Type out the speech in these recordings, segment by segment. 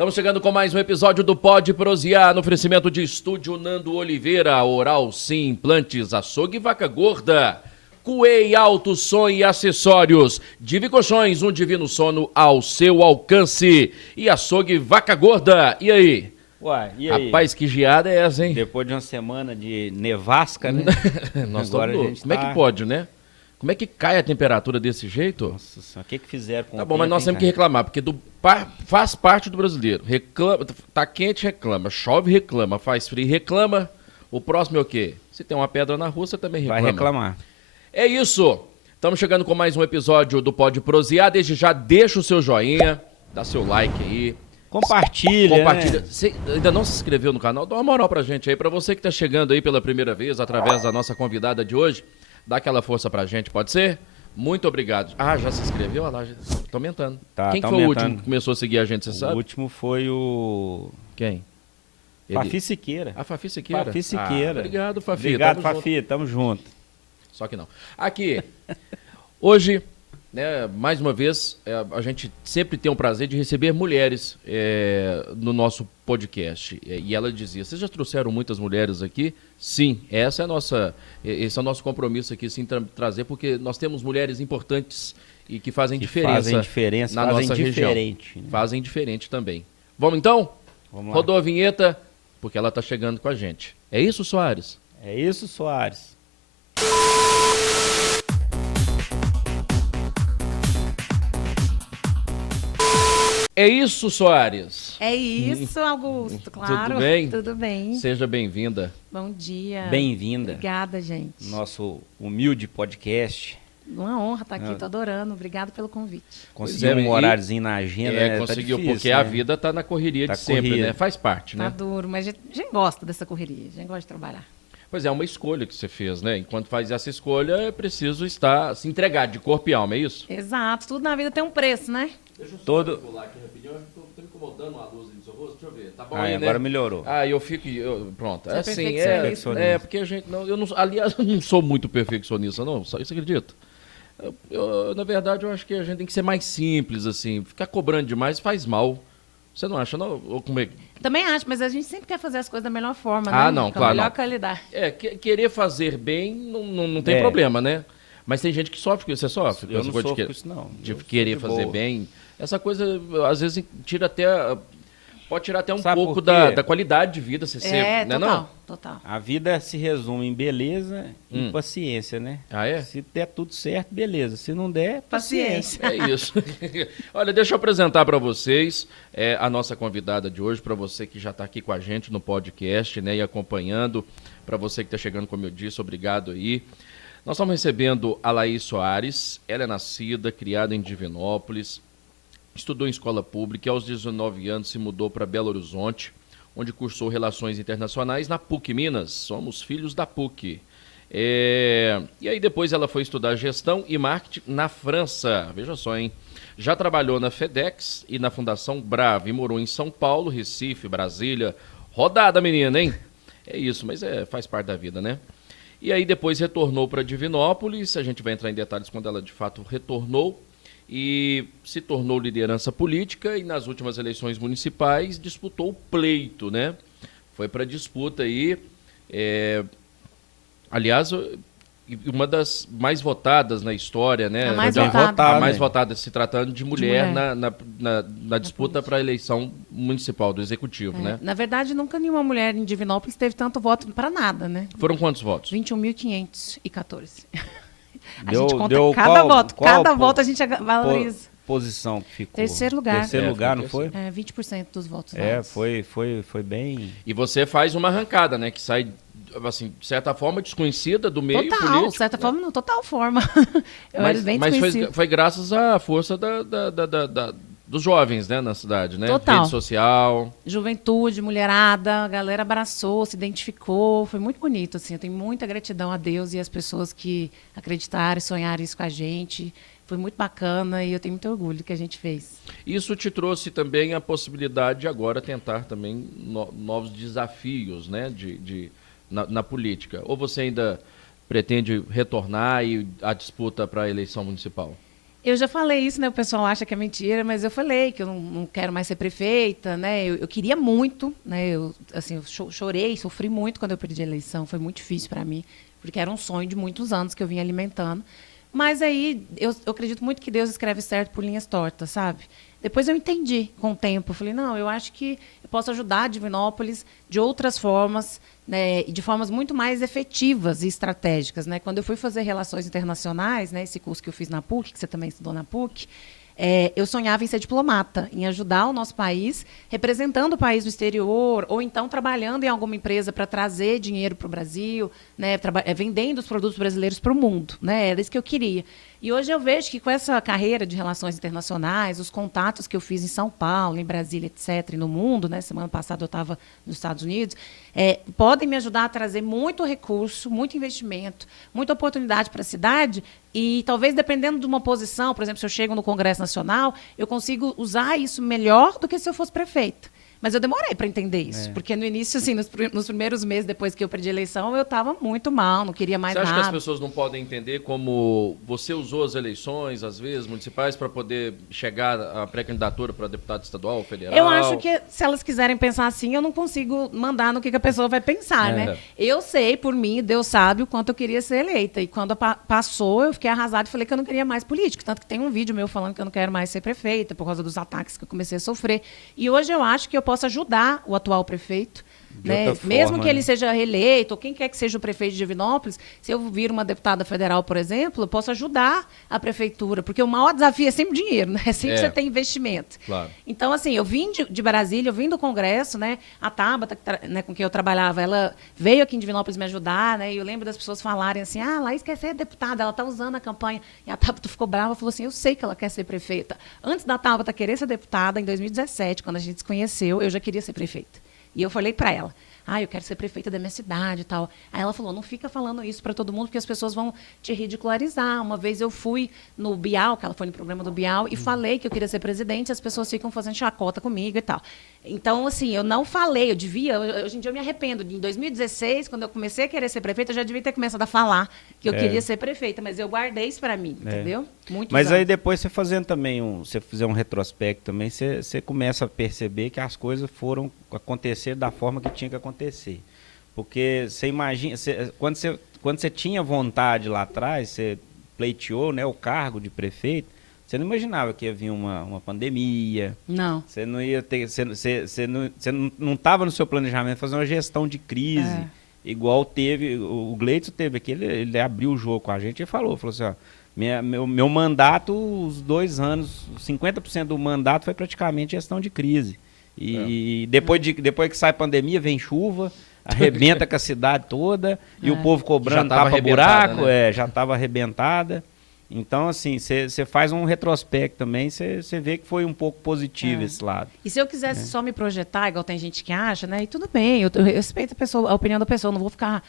Estamos chegando com mais um episódio do Pode Prosear, no oferecimento de Estúdio Nando Oliveira, Oral Sim, Implantes, Açougue Vaca Gorda, Cuei Alto Som e Acessórios, Divi Colchões, um divino sono ao seu alcance e Açougue Vaca Gorda. E aí? Uai, e aí? Rapaz, que geada é essa, hein? Depois de uma semana de nevasca, né? Nós Agora estamos a gente Como é que pode, né? Como é que cai a temperatura desse jeito? Nossa senhora, o que fizeram com Tá o bom, mas tempo, nós hein, temos que cara? reclamar, porque faz parte do brasileiro. Reclama, tá quente, reclama. Chove, reclama. Faz frio, reclama. O próximo é o quê? Se tem uma pedra na rua, você também reclama. Vai reclamar. É isso. Estamos chegando com mais um episódio do Pode Prosear. Desde já, deixa o seu joinha, dá seu like aí. Compartilha, Compartilha. né? Você ainda não se inscreveu no canal? Dá uma moral pra gente aí. Pra você que tá chegando aí pela primeira vez, através da nossa convidada de hoje, dá aquela força pra gente, pode ser? Muito obrigado. Ah, já se inscreveu? Olha lá, já tá aumentando. Tá, Quem tá que foi o aumentando. último que começou a seguir a gente, você O sabe? último foi o Quem? Fafi Siqueira. A Fafi Siqueira. Fafi Siqueira. Ah, obrigado, Fafi. Obrigado, Tamo junto. Fafi. Tamo junto. Só que não. Aqui, hoje, né, mais uma vez, a gente sempre tem o prazer de receber mulheres no nosso podcast. E ela dizia, vocês já trouxeram muitas mulheres aqui? Sim, esse é o nosso compromisso aqui, sim, trazer, porque nós temos mulheres importantes e que fazem diferença na fazem nossa diferente, região. né? Fazem diferente também. Vamos então? Vamos lá. Rodou a vinheta, porque ela está chegando com a gente. É isso, Soares? É isso, Soares. É isso, Soares? É isso, Augusto, claro. Tudo bem? Tudo bem. Seja bem-vinda. Bom dia. Bem-vinda. Obrigada, gente. Nosso humilde podcast. Uma honra estar aqui, tô adorando. Obrigado pelo convite. Conseguiu Pois é, um horáriozinho na agenda, né? Conseguiu, tá difícil, porque né? a vida tá na correria Tá de sempre, corrida. né? Faz parte, Tá né? duro, mas a gente gosta dessa correria, a gente gosta de trabalhar. Pois é uma escolha que você fez, né? Enquanto faz essa escolha, é preciso se entregar de corpo e alma, é isso? Exato, tudo na vida tem um preço, né? Deixa eu só Todo- pular aqui rapidinho, eu tô me incomodando uma luz no seu rosto, deixa eu ver. Tá bom Ah, aí, agora né? melhorou. Ah, eu fico. Pronto. Você é Assim, perfeccionista. porque a gente. Não, aliás, eu não sou muito perfeccionista, não. Só isso acredita? Na verdade, eu acho que a gente tem que ser mais simples, assim. Ficar cobrando demais faz mal. Você não acha, não? Ou como é? Também acho, mas a gente sempre quer fazer as coisas da melhor forma, né? Ah, não, Com claro, a melhor não. qualidade. Querer fazer bem não tem É. problema, né? Mas tem gente que sofre, que você sofre. com Eu essa não coisa sofro de com isso, não. de Eu sou querer de fazer boa. bem. Essa coisa, às vezes, pode tirar até um Sabe pouco por quê? da qualidade de vida, você ser, né, total, não? total. A vida se resume em beleza e Hum. paciência, né? Ah, é? Se der tudo certo, beleza. Se não der, paciência. Paciência. É isso. Olha, deixa eu apresentar para vocês a nossa convidada de hoje, para você que já está aqui com a gente no podcast, né, e acompanhando, para você que está chegando, como eu disse, obrigado aí. Nós estamos recebendo a Laís Soares, ela é nascida, criada em Divinópolis, estudou em escola pública e aos 19 anos se mudou para Belo Horizonte, onde cursou Relações Internacionais na PUC Minas. Somos filhos da PUC. E aí depois ela foi estudar gestão e marketing na França. Veja só, hein? Já trabalhou na FedEx e na Fundação Brava e morou em São Paulo, Recife, Brasília. Rodada, menina, hein? É isso, mas faz parte da vida, né? E aí depois retornou para Divinópolis. A gente vai entrar em detalhes quando ela de fato retornou. E se tornou liderança política e nas últimas eleições municipais disputou o pleito, né? Foi para disputa aí, aliás, uma das mais votadas na história, né? A mais Bem votada. votado, A mais hein? votada, se tratando de mulher, mulher. na disputa para a eleição municipal do Executivo, né? Na verdade, nunca nenhuma mulher em Divinópolis teve tanto voto para nada, né? Foram quantos votos? 21.514. A Deu- gente conta deu cada qual- voto. qual Cada po- voto a gente valoriza. Posição que ficou. Terceiro lugar. Terceiro lugar, foi não foi? 20% dos votos. É, válidos. foi bem... E você faz uma arrancada, né? Que sai, assim, de certa forma, desconhecida do meio Total, político. de certa né? forma, não, total forma. Eu era bem mas desconhecido. foi graças à força dos jovens, né, na cidade, né? Total. Rede social. Juventude, mulherada, a galera abraçou, se identificou, foi muito bonito, assim, eu tenho muita gratidão a Deus e às pessoas que acreditaram e sonharam isso com a gente, foi muito bacana e eu tenho muito orgulho do que a gente fez. Isso te trouxe também a possibilidade de agora tentar também novos desafios, né, na política. Ou você ainda pretende retornar à disputa para a eleição municipal? Eu já falei isso, né? O pessoal acha que é mentira, mas eu falei que eu não quero mais ser prefeita, né? Eu queria muito, né? Eu chorei, sofri muito quando eu perdi a eleição. Foi muito difícil para mim, porque era um sonho de muitos anos que eu vinha alimentando. Mas aí eu acredito muito que Deus escreve certo por linhas tortas, sabe? Depois eu entendi com o tempo. Eu falei, não, eu acho que eu posso ajudar a Divinópolis de outras formas, né, e de formas muito mais efetivas e estratégicas. Né? Quando eu fui fazer Relações Internacionais, né, esse curso que eu fiz na PUC, que você também estudou na PUC, eu sonhava em ser diplomata, em ajudar o nosso país, representando o país no exterior, ou então trabalhando em alguma empresa para trazer dinheiro para o Brasil, né, vendendo os produtos brasileiros para o mundo. Né, era isso que eu queria. E hoje eu vejo que com essa carreira de relações internacionais, os contatos que eu fiz em São Paulo, em Brasília, etc., e no mundo, né, semana passada eu estava nos Estados Unidos, podem me ajudar a trazer muito recurso, muito investimento, muita oportunidade para a cidade e talvez, dependendo de uma posição, por exemplo, se eu chego no Congresso Nacional, eu consigo usar isso melhor do que se eu fosse prefeita. Mas eu demorei para entender isso, porque no início, assim, nos primeiros meses depois que eu perdi a eleição, eu estava muito mal, não queria mais nada. Você acha que as pessoas não podem entender como você usou as eleições, às vezes, municipais, para poder chegar à pré-candidatura para deputado estadual ou federal? Eu acho que, se elas quiserem pensar assim, eu não consigo mandar no que a pessoa vai pensar, né? Eu sei, por mim, Deus sabe o quanto eu queria ser eleita. E quando passou, eu fiquei arrasada e falei que eu não queria mais política. Tanto que tem um vídeo meu falando que eu não quero mais ser prefeita, por causa dos ataques que eu comecei a sofrer. E hoje eu acho que eu posso ajudar o atual prefeito, né? Mesmo que ele seja reeleito, ou quem quer que seja o prefeito de Divinópolis, se eu vir uma deputada federal, por exemplo, eu posso ajudar a prefeitura, porque o maior desafio é sempre dinheiro, né? É sempre você ter investimento. Claro. Então, assim, eu vim de Brasília, eu vim do Congresso, né? A Tabata, né, com quem eu trabalhava, ela veio aqui em Divinópolis me ajudar, né? E eu lembro das pessoas falarem assim, Laís quer ser deputada, ela está usando a campanha. E a Tabata ficou brava, falou assim, eu sei que ela quer ser prefeita. Antes da Tabata querer ser deputada, em 2017, quando a gente se conheceu, eu já queria ser prefeita. E eu falei para ela, eu quero ser prefeita da minha cidade e tal. Aí ela falou, não fica falando isso para todo mundo, porque as pessoas vão te ridicularizar. Uma vez eu fui no Bial, que ela foi no programa do Bial, e falei que eu queria ser presidente, e as pessoas ficam fazendo chacota comigo e tal. Então, assim, eu não falei, hoje em dia eu me arrependo. Em 2016, quando eu comecei a querer ser prefeita, eu já devia ter começado a falar que eu queria ser prefeita, mas eu guardei isso para mim, entendeu? Mas aí depois você fazendo também, você fizer um retrospecto também, você começa a perceber que as coisas foram acontecer da forma que tinha que acontecer. Porque você imagina, quando você tinha vontade lá atrás, você pleiteou, né, o cargo de prefeito, você não imaginava que ia vir uma pandemia. Não. Você não ia ter, você não estava no seu planejamento fazer uma gestão de crise, igual teve, o Gleidson teve aqui, ele abriu o jogo com a gente e falou assim, ó, meu mandato, os 2 anos, 50% do mandato foi praticamente gestão de crise. E depois que sai a pandemia, vem chuva, arrebenta com a cidade toda, e o povo cobrando tapa-buraco, né? Já estava arrebentada. Então, assim, você faz um retrospecto também, você vê que foi um pouco positivo esse lado. E se eu quisesse só me projetar, igual tem gente que acha, né? E tudo bem, eu respeito a opinião da pessoa, não vou ficar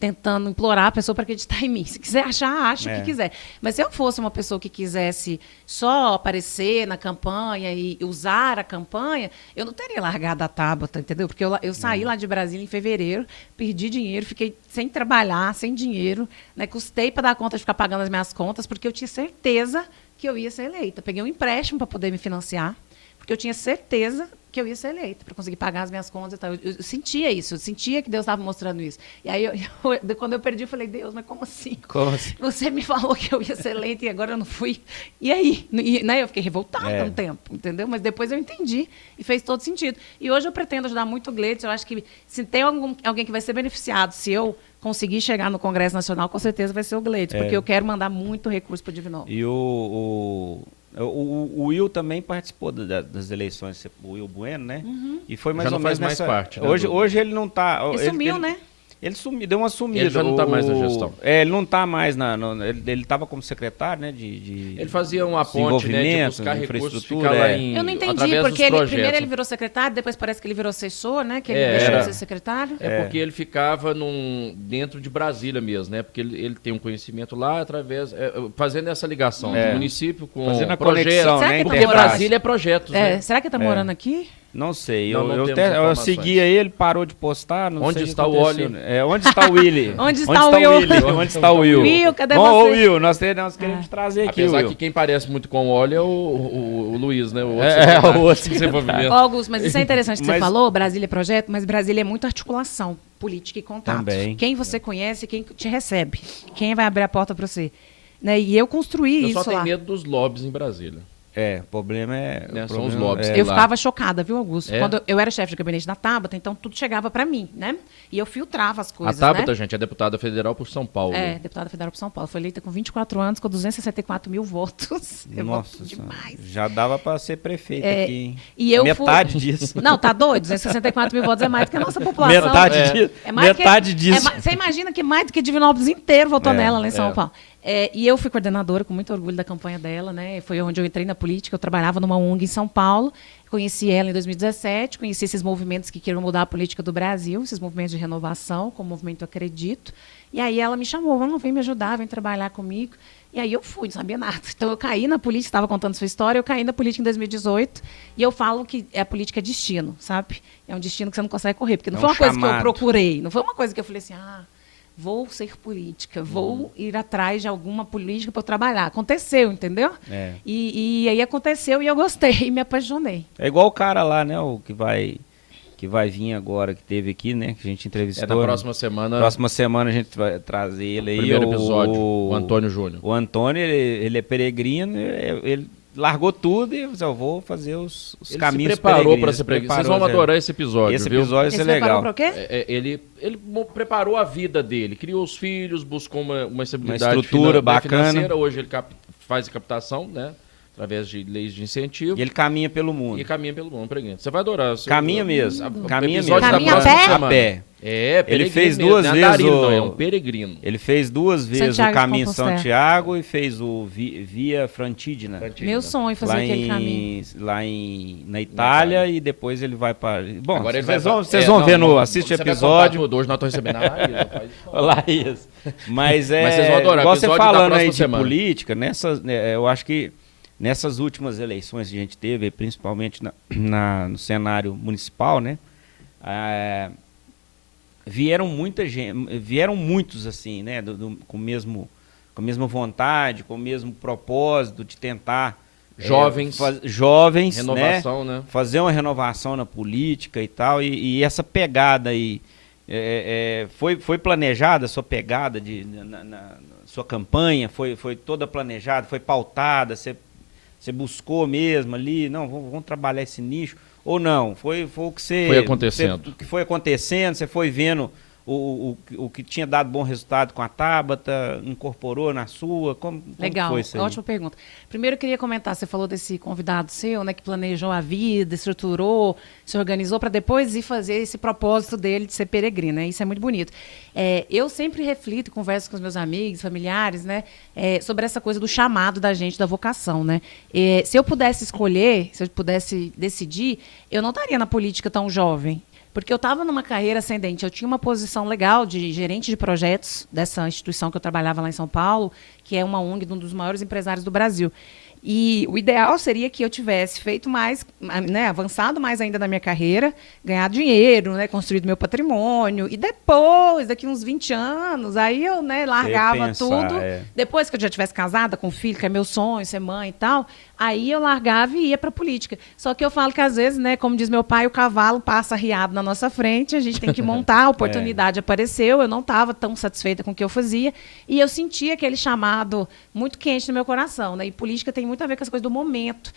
tentando implorar a pessoa para acreditar em mim. Se quiser achar, acha o que quiser. Mas se eu fosse uma pessoa que quisesse só aparecer na campanha e usar a campanha, eu não teria largado a Tabata, entendeu? Porque eu saí lá de Brasília em fevereiro, perdi dinheiro, fiquei sem trabalhar, sem dinheiro, né? Custei para dar conta de ficar pagando as minhas contas, porque eu tinha certeza que eu ia ser eleita. Peguei um empréstimo para poder me financiar, porque eu tinha certeza que eu ia ser eleita, para conseguir pagar as minhas contas e tal. Eu sentia isso, eu sentia que Deus estava mostrando isso. E aí, quando eu perdi, eu falei, Deus, mas como assim? Como assim? Você me falou que eu ia ser eleita e agora eu não fui. E aí? Né? Eu fiquei revoltada um tempo, entendeu? Mas depois eu entendi e fez todo sentido. E hoje eu pretendo ajudar muito o Gleidson. Eu acho que se tem alguém que vai ser beneficiado, se eu conseguir chegar no Congresso Nacional, com certeza vai ser o Gleidson, porque eu quero mandar muito recurso para o Divinópolis. E o Will também participou das eleições, o Will Bueno, né? E foi mais ou menos mais parte. Né, hoje ele não está. Ele sumiu, né? Ele sumiu, deu uma sumida. Ele já não está mais na gestão. Ele não está mais ele estava como secretário, né? Ele fazia uma ponte, né? De buscar recursos, ficar lá Eu não entendi, porque primeiro ele virou secretário, depois parece que ele virou assessor, né? Que ele deixou de ser secretário. Porque ele ficava dentro de Brasília mesmo, né? Porque ele tem um conhecimento lá através... fazendo essa ligação do município com fazendo a projetos. conexão, né? Porque Brasília é projetos, né? Será que ele está morando aqui? Não sei, Não eu temos informações. seguia ele, parou de postar, não Onde sei está que o aconteceu, Oli? né? Onde está o Willy? Onde está o Will? Onde está o Will? Will, cadê Ô, você? Will, nós queremos trazer aqui Apesar o Will. que quem parece muito com o Oli é o Luiz, né? O outro É, secretário o outro de desenvolvimento. Ó, Augusto, mas isso é interessante que você Mas- falou, Brasília é projeto, mas Brasília é muito articulação, política e contato. Também. Quem você conhece, quem te recebe, quem vai abrir a porta para você. Né? E eu construí Eu isso só tenho lá. medo dos lobbies em Brasília. O problema é... Né, o são os problema lobbies. Eu lá. ficava chocada, viu, Augusto? É? Quando eu era chefe de gabinete da Tabata, então tudo chegava para mim, né? E eu filtrava as A coisas, Tabata, né? gente, é deputada federal por São Paulo. É, deputada federal por São Paulo. Foi eleita com 24 anos, com 264 mil votos. Eu Nossa voto Senhora, demais. já dava para ser prefeito aqui, hein? E eu Metade fui... disso. Não, tá doido? 264 mil votos é mais do que a nossa população. Metade disso. É mais Metade que, disso. Você imagina que mais do que Divinópolis inteiro votou nela lá em São é. Paulo. E eu fui coordenadora, com muito orgulho da campanha dela, né? Foi onde eu entrei na política. Eu trabalhava numa ONG em São Paulo. Conheci ela em 2017, conheci esses movimentos que queriam mudar a política do Brasil, esses movimentos de renovação, como o movimento Acredito. E aí ela me chamou, vem me ajudar, vem trabalhar comigo. E aí eu fui, não sabia nada. Então eu caí na política, estava contando sua história, eu caí na política em 2018, e eu falo que a política é destino, sabe? É um destino que você não consegue correr, porque não É foi um uma coisa que eu chamado. procurei, não foi uma coisa que eu falei assim, vou ser política, vou ir atrás de alguma política para eu trabalhar. Aconteceu, entendeu? É. E aí aconteceu e eu gostei, e me apaixonei. É igual o cara lá, né? O que vai vir agora, que teve aqui, né? Que a gente entrevistou. É da próxima semana, Próxima semana a gente vai trazer ele aí. primeiro episódio, o Antônio Júnior. O Antônio, ele é peregrino, ele largou tudo e eu vou fazer os Ele caminhos se preparou peregrinos, para ser peregrino. Vocês preparou, vão adorar esse episódio, Esse viu? episódio vai ser Esse preparou legal. para o quê? Ele preparou a vida dele, criou os filhos, buscou uma estabilidade estrutura bacana. financeira. Hoje ele faz a captação, né? Através de leis de incentivo. E ele caminha pelo mundo. E caminha pelo mundo, peregrino. Você vai adorar. Caminha mesmo. Caminha mesmo. Episódio da Caminha próxima a pé? semana. A pé. É, peregrino Ele fez mesmo, duas não é vezes andarilho, o- não, é um peregrino. Ele fez duas vezes Santiago o de caminho Compostela. Santiago e fez o Via Frontigna. Meu sonho é fazer Lá aquele caminho. na Itália e depois ele vai para. Bom, Agora ele vocês vão ver no assiste o você vai episódio. contar tudo. Hoje nós estamos recebendo a Laís, faz isso não. Laís. Mas vocês vão adorar, igual você episódio da falando aí próxima de semana. política, eu acho que nessas últimas eleições que a gente teve, principalmente no cenário municipal, né? Vieram muitos assim, né? Com a mesma vontade, com o mesmo propósito de tentar Jovens, jovens, renovação, né? fazer uma renovação na política e tal, e essa pegada aí, foi planejada a sua pegada na sua campanha, foi toda planejada, foi pautada, você buscou mesmo ali, não, vamos trabalhar esse nicho, ou não, foi o que você... Foi acontecendo. O que foi acontecendo, você foi vendo o que tinha dado bom resultado com a Tabata, incorporou na sua, como Legal, foi isso aí? ótima pergunta. Primeiro eu queria comentar, você falou desse convidado seu, né, que planejou a vida, estruturou, se organizou para depois ir fazer esse propósito dele de ser peregrino, né? Isso é muito bonito. Eu sempre reflito, converso com os meus amigos, familiares, né, sobre essa coisa do chamado da gente, da vocação, né? Se eu pudesse escolher, se eu pudesse decidir, eu não estaria na política tão jovem. Porque eu estava numa carreira ascendente, eu tinha uma posição legal de gerente de projetos dessa instituição que eu trabalhava lá em São Paulo, que é uma ONG de um dos maiores empresários do Brasil. E o ideal seria que eu tivesse feito mais, né, avançado mais ainda na minha carreira, ganhado dinheiro, né, construído meu patrimônio. E depois, daqui uns 20 anos, aí eu, né, largava Pensar, tudo. Depois que eu já tivesse casada com um filho, que é meu sonho, ser mãe e tal, aí eu largava e ia para a política. Só que eu falo que, às vezes, né, como diz meu pai, o cavalo passa arriado na nossa frente, a gente tem que montar, a oportunidade apareceu, eu não estava tão satisfeita com o que eu fazia, e eu sentia aquele chamado muito quente no meu coração, né? E política tem muito a ver com essa coisa do momento.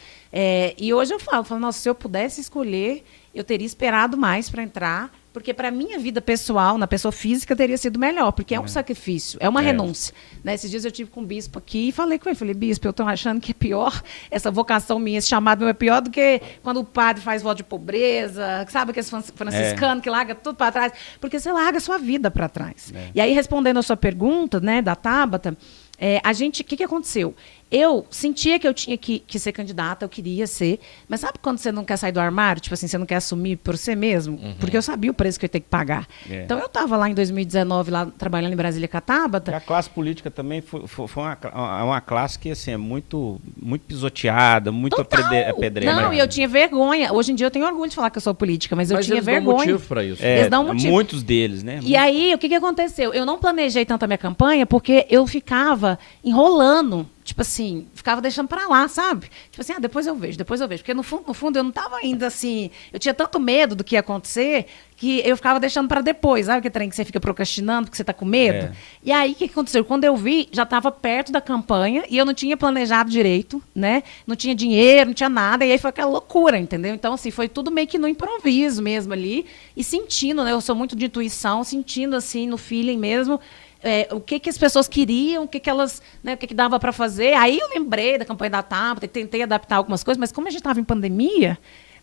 E hoje eu falo, nossa, se eu pudesse escolher, eu teria esperado mais para entrar, porque para a minha vida pessoal, na pessoa física, teria sido melhor, porque é um sacrifício, é uma renúncia. Né? Esses dias eu tive com o bispo aqui e falei com ele, falei, bispo, eu estou achando que é pior, essa vocação minha, esse chamado meu é pior do que quando o padre faz voto de pobreza, sabe aqueles franciscanos que larga tudo para trás, porque você larga a sua vida para trás. E aí, respondendo a sua pergunta, né, da Tabata, O que aconteceu? Eu sentia que eu tinha que ser candidata, eu queria ser, mas sabe quando você não quer sair do armário? Tipo assim, você não quer assumir por você mesmo? Porque eu sabia o preço que eu ia ter que pagar. Então, eu estava lá em 2019, lá trabalhando em Brasília com a Tabata. E a classe política também foi uma classe que assim, é muito pisoteada, muito apedrejada. Não, e eu tinha vergonha. Hoje em dia eu tenho orgulho de falar que eu sou política, mas eu tinha eles vergonha. dão motivo para isso. Eles dão motivo. Muitos deles, né? E aí, o que aconteceu? Eu não planejei tanto a minha campanha porque eu ficava enrolando. Tipo assim, ficava deixando pra lá, sabe? Tipo assim, depois eu vejo. Porque no fundo eu não tava ainda assim... Eu tinha tanto medo do que ia acontecer que eu ficava deixando pra depois. Sabe aquele trem que você fica procrastinando porque você tá com medo? E aí, o que aconteceu? Quando eu vi, já tava perto da campanha e eu não tinha planejado direito, né? Não tinha dinheiro, não tinha nada. E aí foi aquela loucura, entendeu? Então, assim, foi tudo meio que no improviso mesmo ali. E sentindo, né? Eu sou muito de intuição, sentindo, assim, no feeling mesmo... o que as pessoas queriam, o que elas, né, o que dava para fazer. Aí eu lembrei da campanha da Tabata, tentei adaptar algumas coisas, mas como a gente estava em pandemia,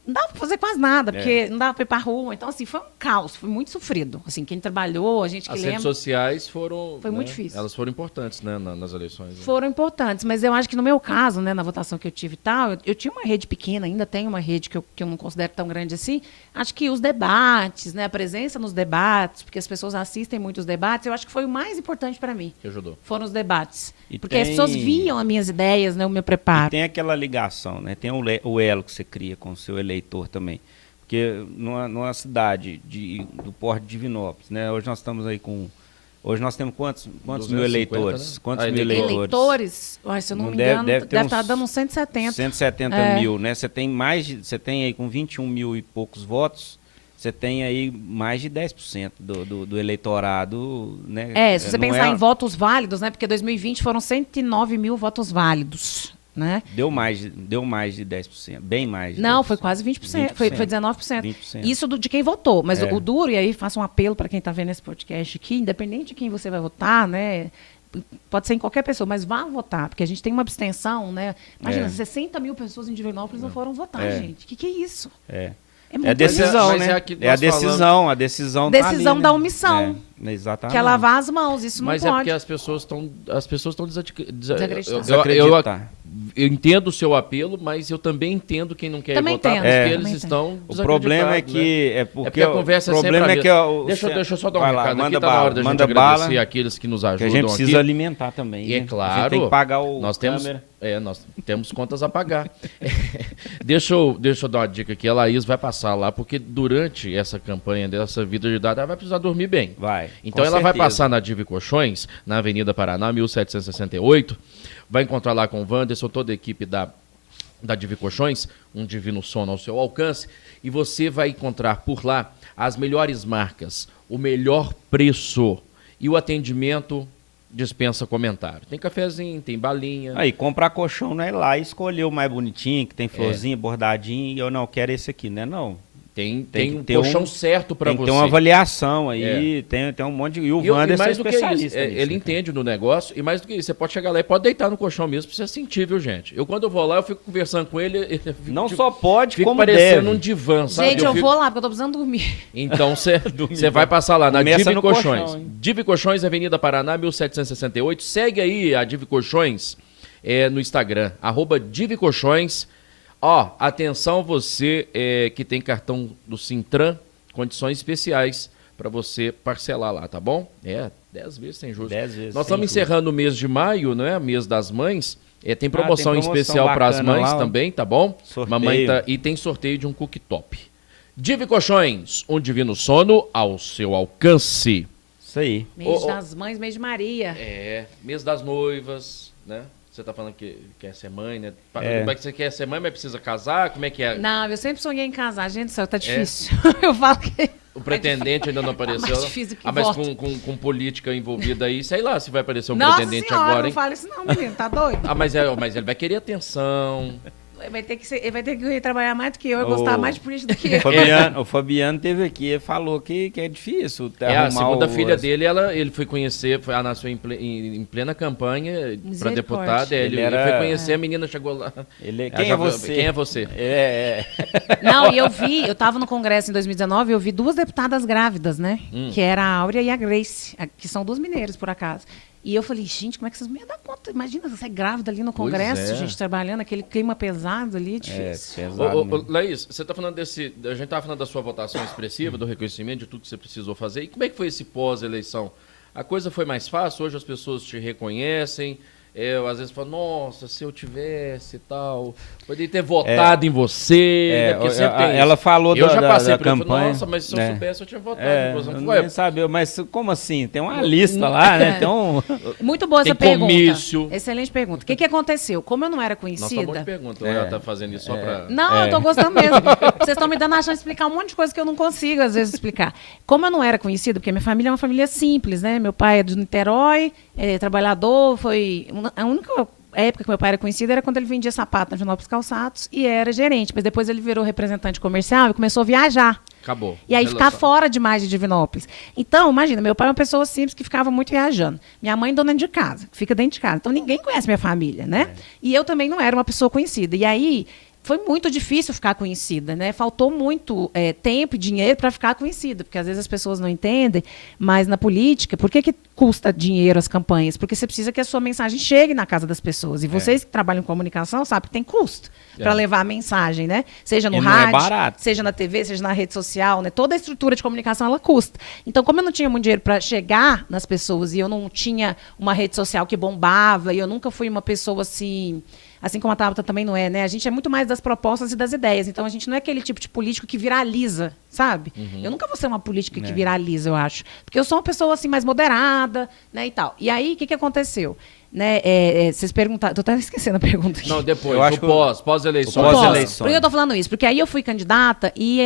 não dava para fazer quase nada, porque não dava para ir para a rua. Então, assim, foi um caos, foi muito sofrido. Assim, quem trabalhou, a gente que As lembra... redes sociais foram... Foi muito difícil. Elas foram importantes, né, nas eleições. Né? Foram importantes, mas eu acho que no meu caso, né, na votação que eu tive e tal, eu tinha uma rede pequena, ainda tenho uma rede que eu não considero tão grande assim. Acho que os debates, né, a presença nos debates, porque as pessoas assistem muito os debates, eu acho que foi o mais importante para mim. Que ajudou. Foram os debates. Porque as pessoas viam as minhas ideias, né, o meu preparo. E tem aquela ligação, né? Tem o elo que você cria com o seu eleitor também. Porque numa cidade do porte de Divinópolis, né? Hoje nós estamos aí com... Hoje nós temos quantos 250, mil eleitores? Né? Quantos mil eleitores? Eleitores? Se eu não me engano, deve estar dando uns 170. 170 mil, né? Você tem aí com 21 mil e poucos votos, você tem aí mais de 10% do eleitorado, né? Se você pensar em votos válidos, né? Porque 2020 foram 109 mil votos válidos. Né? Deu mais de 10%, bem mais de 10%. Não, foi quase 20%, foi 19%. 20%. Isso de quem votou, mas o duro, e aí faço um apelo para quem está vendo esse podcast aqui, independente de quem você vai votar, né? Pode ser em qualquer pessoa, mas vá votar, porque a gente tem uma abstenção, né? Imagina, 60 mil pessoas em Divinópolis não foram votar, gente. O que é isso? É muito a decisão, mas né? É a decisão, decisão decisão ali, da né? omissão. Exatamente. Que é lavar as mãos, isso mas não é pode. porque as pessoas estão desacreditadas. Eu entendo o seu apelo, mas eu também entendo quem não quer Também votar, entendo, porque também eles estão O problema é desacreditados, que... né? É porque porque a conversa o problema é é sempre que... Deixa eu só dar um Vai lá, recado aqui, manda tá na hora da gente manda agradecer bala, aqueles que nos que ajudam a gente precisa aqui. alimentar também. E é né? claro, A gente tem que pagar o nós câmera. temos contas a pagar. Deixa eu dar uma dica aqui. A Laís vai passar lá, porque durante essa campanha dessa vida de idade, ela vai precisar dormir bem. Vai. Então ela vai passar na Divi Colchões, na Avenida Paraná, 1768. Vai encontrar lá com o Wanderson, toda a equipe da Divi Colchões, um divino sono ao seu alcance. E você vai encontrar por lá as melhores marcas, o melhor preço e o atendimento dispensa comentário. Tem cafezinho, tem balinha. Aí, comprar colchão não é lá e escolher o mais bonitinho, que tem florzinha, bordadinho, e eu não quero esse aqui, né? Não. Tem um colchão certo para você. Tem que ter uma avaliação aí, tem um monte de... E o Wanderson é especialista nisso, ele entende no negócio, e mais do que isso, você pode chegar lá e pode deitar no colchão mesmo, pra você sentir, viu, gente? Quando eu vou lá, eu fico conversando com ele... Não só pode, fico como parecendo deve. um divã, sabe? Gente, eu vou lá, porque eu tô precisando dormir. Então, você vai passar lá na Começa Divi no Colchões. colchão, hein? Divi Colchões, Avenida Paraná, 1768. Segue aí a Divi Colchões no Instagram, @Divi Colchões. Atenção você que tem cartão do Sintran, condições especiais para você parcelar lá, tá bom? 10 vezes sem juros. 10 vezes Nós sem estamos juros. encerrando o mês de maio, né? Mês das mães. Tem promoção tem promoção especial para as bacana mães lá, ó. também, tá bom? Sorteio. Mamãe e tem sorteio de um cooktop. Divi Colchões, um divino sono ao seu alcance. Isso aí. Mês das Mães, mês de Maria. Mês das noivas, né? Você tá falando que quer ser mãe, né? Como é que você quer ser mãe, mas precisa casar? Como é que é? Não, eu sempre sonhei em casar. Gente, isso tá difícil. Eu falo que... O pretendente ainda não apareceu. mais difícil que mas voto. com política envolvida aí, sei lá se vai aparecer um Nossa pretendente senhora, agora, não hein? fala isso não, menino. Tá doido? Mas ele vai querer atenção. Ele vai ter que trabalhar mais do que eu, gostar mais de política do que eu. O Fabiano teve aqui e falou que é difícil arrumar A segunda filha dele, ele foi conhecer, ela nasceu em plena campanha para deputada. Ele foi conhecer, a menina chegou lá. Quem é você? Quem é você? Não, e eu tava no Congresso em 2019 e eu vi duas deputadas grávidas, né? Que era a Áurea e a Grace, que são duas mineiras, por acaso. E eu falei, gente, como é que vocês me dão conta? Imagina, você é grávida ali no Pois Congresso, é. gente, trabalhando, aquele clima pesado ali, difícil. Pesado mesmo. Laís, você tá falando desse. A gente tava falando da sua votação expressiva, do reconhecimento, de tudo que você precisou fazer. E como é que foi esse pós-eleição? A coisa foi mais fácil? Hoje as pessoas te reconhecem? Eu, às vezes, falo, nossa, se eu tivesse e tal, poderia ter votado em você. Né? Porque sempre tem ela isso. falou Eu já passei da por isso, campanha. nossa, mas se eu né? soubesse, eu tinha votado em você. Eu Foi, nem sabia, mas como assim? Tem uma lista lá, né? Tem um... Muito boa Tem essa pergunta. comício. Excelente pergunta. O que aconteceu? Como eu não era Nossa, um monte conhecida... de pergunta. Ela tá fazendo isso só pra... Não, eu tô gostando mesmo. Vocês estão me dando a chance de explicar um monte de coisa que eu não consigo, às vezes, explicar. Como eu não era conhecida, porque minha família é uma família simples, né? Meu pai é de Niterói, é trabalhador, foi... A única época que meu pai era conhecido era quando ele vendia sapato na Joanópolis Calçados e era gerente. Mas depois ele virou representante comercial e começou a viajar. Acabou. E aí Relação. ficar fora demais de Divinópolis. Então, imagina, meu pai é uma pessoa simples que ficava muito viajando. Minha mãe dona de casa, que fica dentro de casa. Então ninguém conhece minha família, né? E eu também não era uma pessoa conhecida. E aí foi muito difícil ficar conhecida, né? Faltou muito tempo e dinheiro para ficar conhecida, porque às vezes as pessoas não entendem, mas na política, por que custa dinheiro as campanhas? Porque você precisa que a sua mensagem chegue na casa das pessoas. E vocês que trabalham em comunicação sabem que tem custo para levar a mensagem, né? Seja no E não é rádio, barato. seja na TV, seja na rede social, né? Toda a estrutura de comunicação, ela custa. Então, como eu não tinha muito dinheiro para chegar nas pessoas e eu não tinha uma rede social que bombava, e eu nunca fui uma pessoa assim como a Tabata também não é, né? A gente é muito mais das propostas e das ideias. Então, a gente não é aquele tipo de político que viraliza, sabe? Eu nunca vou ser uma política que viraliza, eu acho. Porque eu sou uma pessoa, assim, mais moderada, né, e tal. E aí, o que aconteceu? Né, vocês perguntaram... Tô até esquecendo a pergunta aqui. Não, depois, Eu acho que pós-eleições. o pós-eleições. Por que eu tô falando isso? Porque aí eu fui candidata e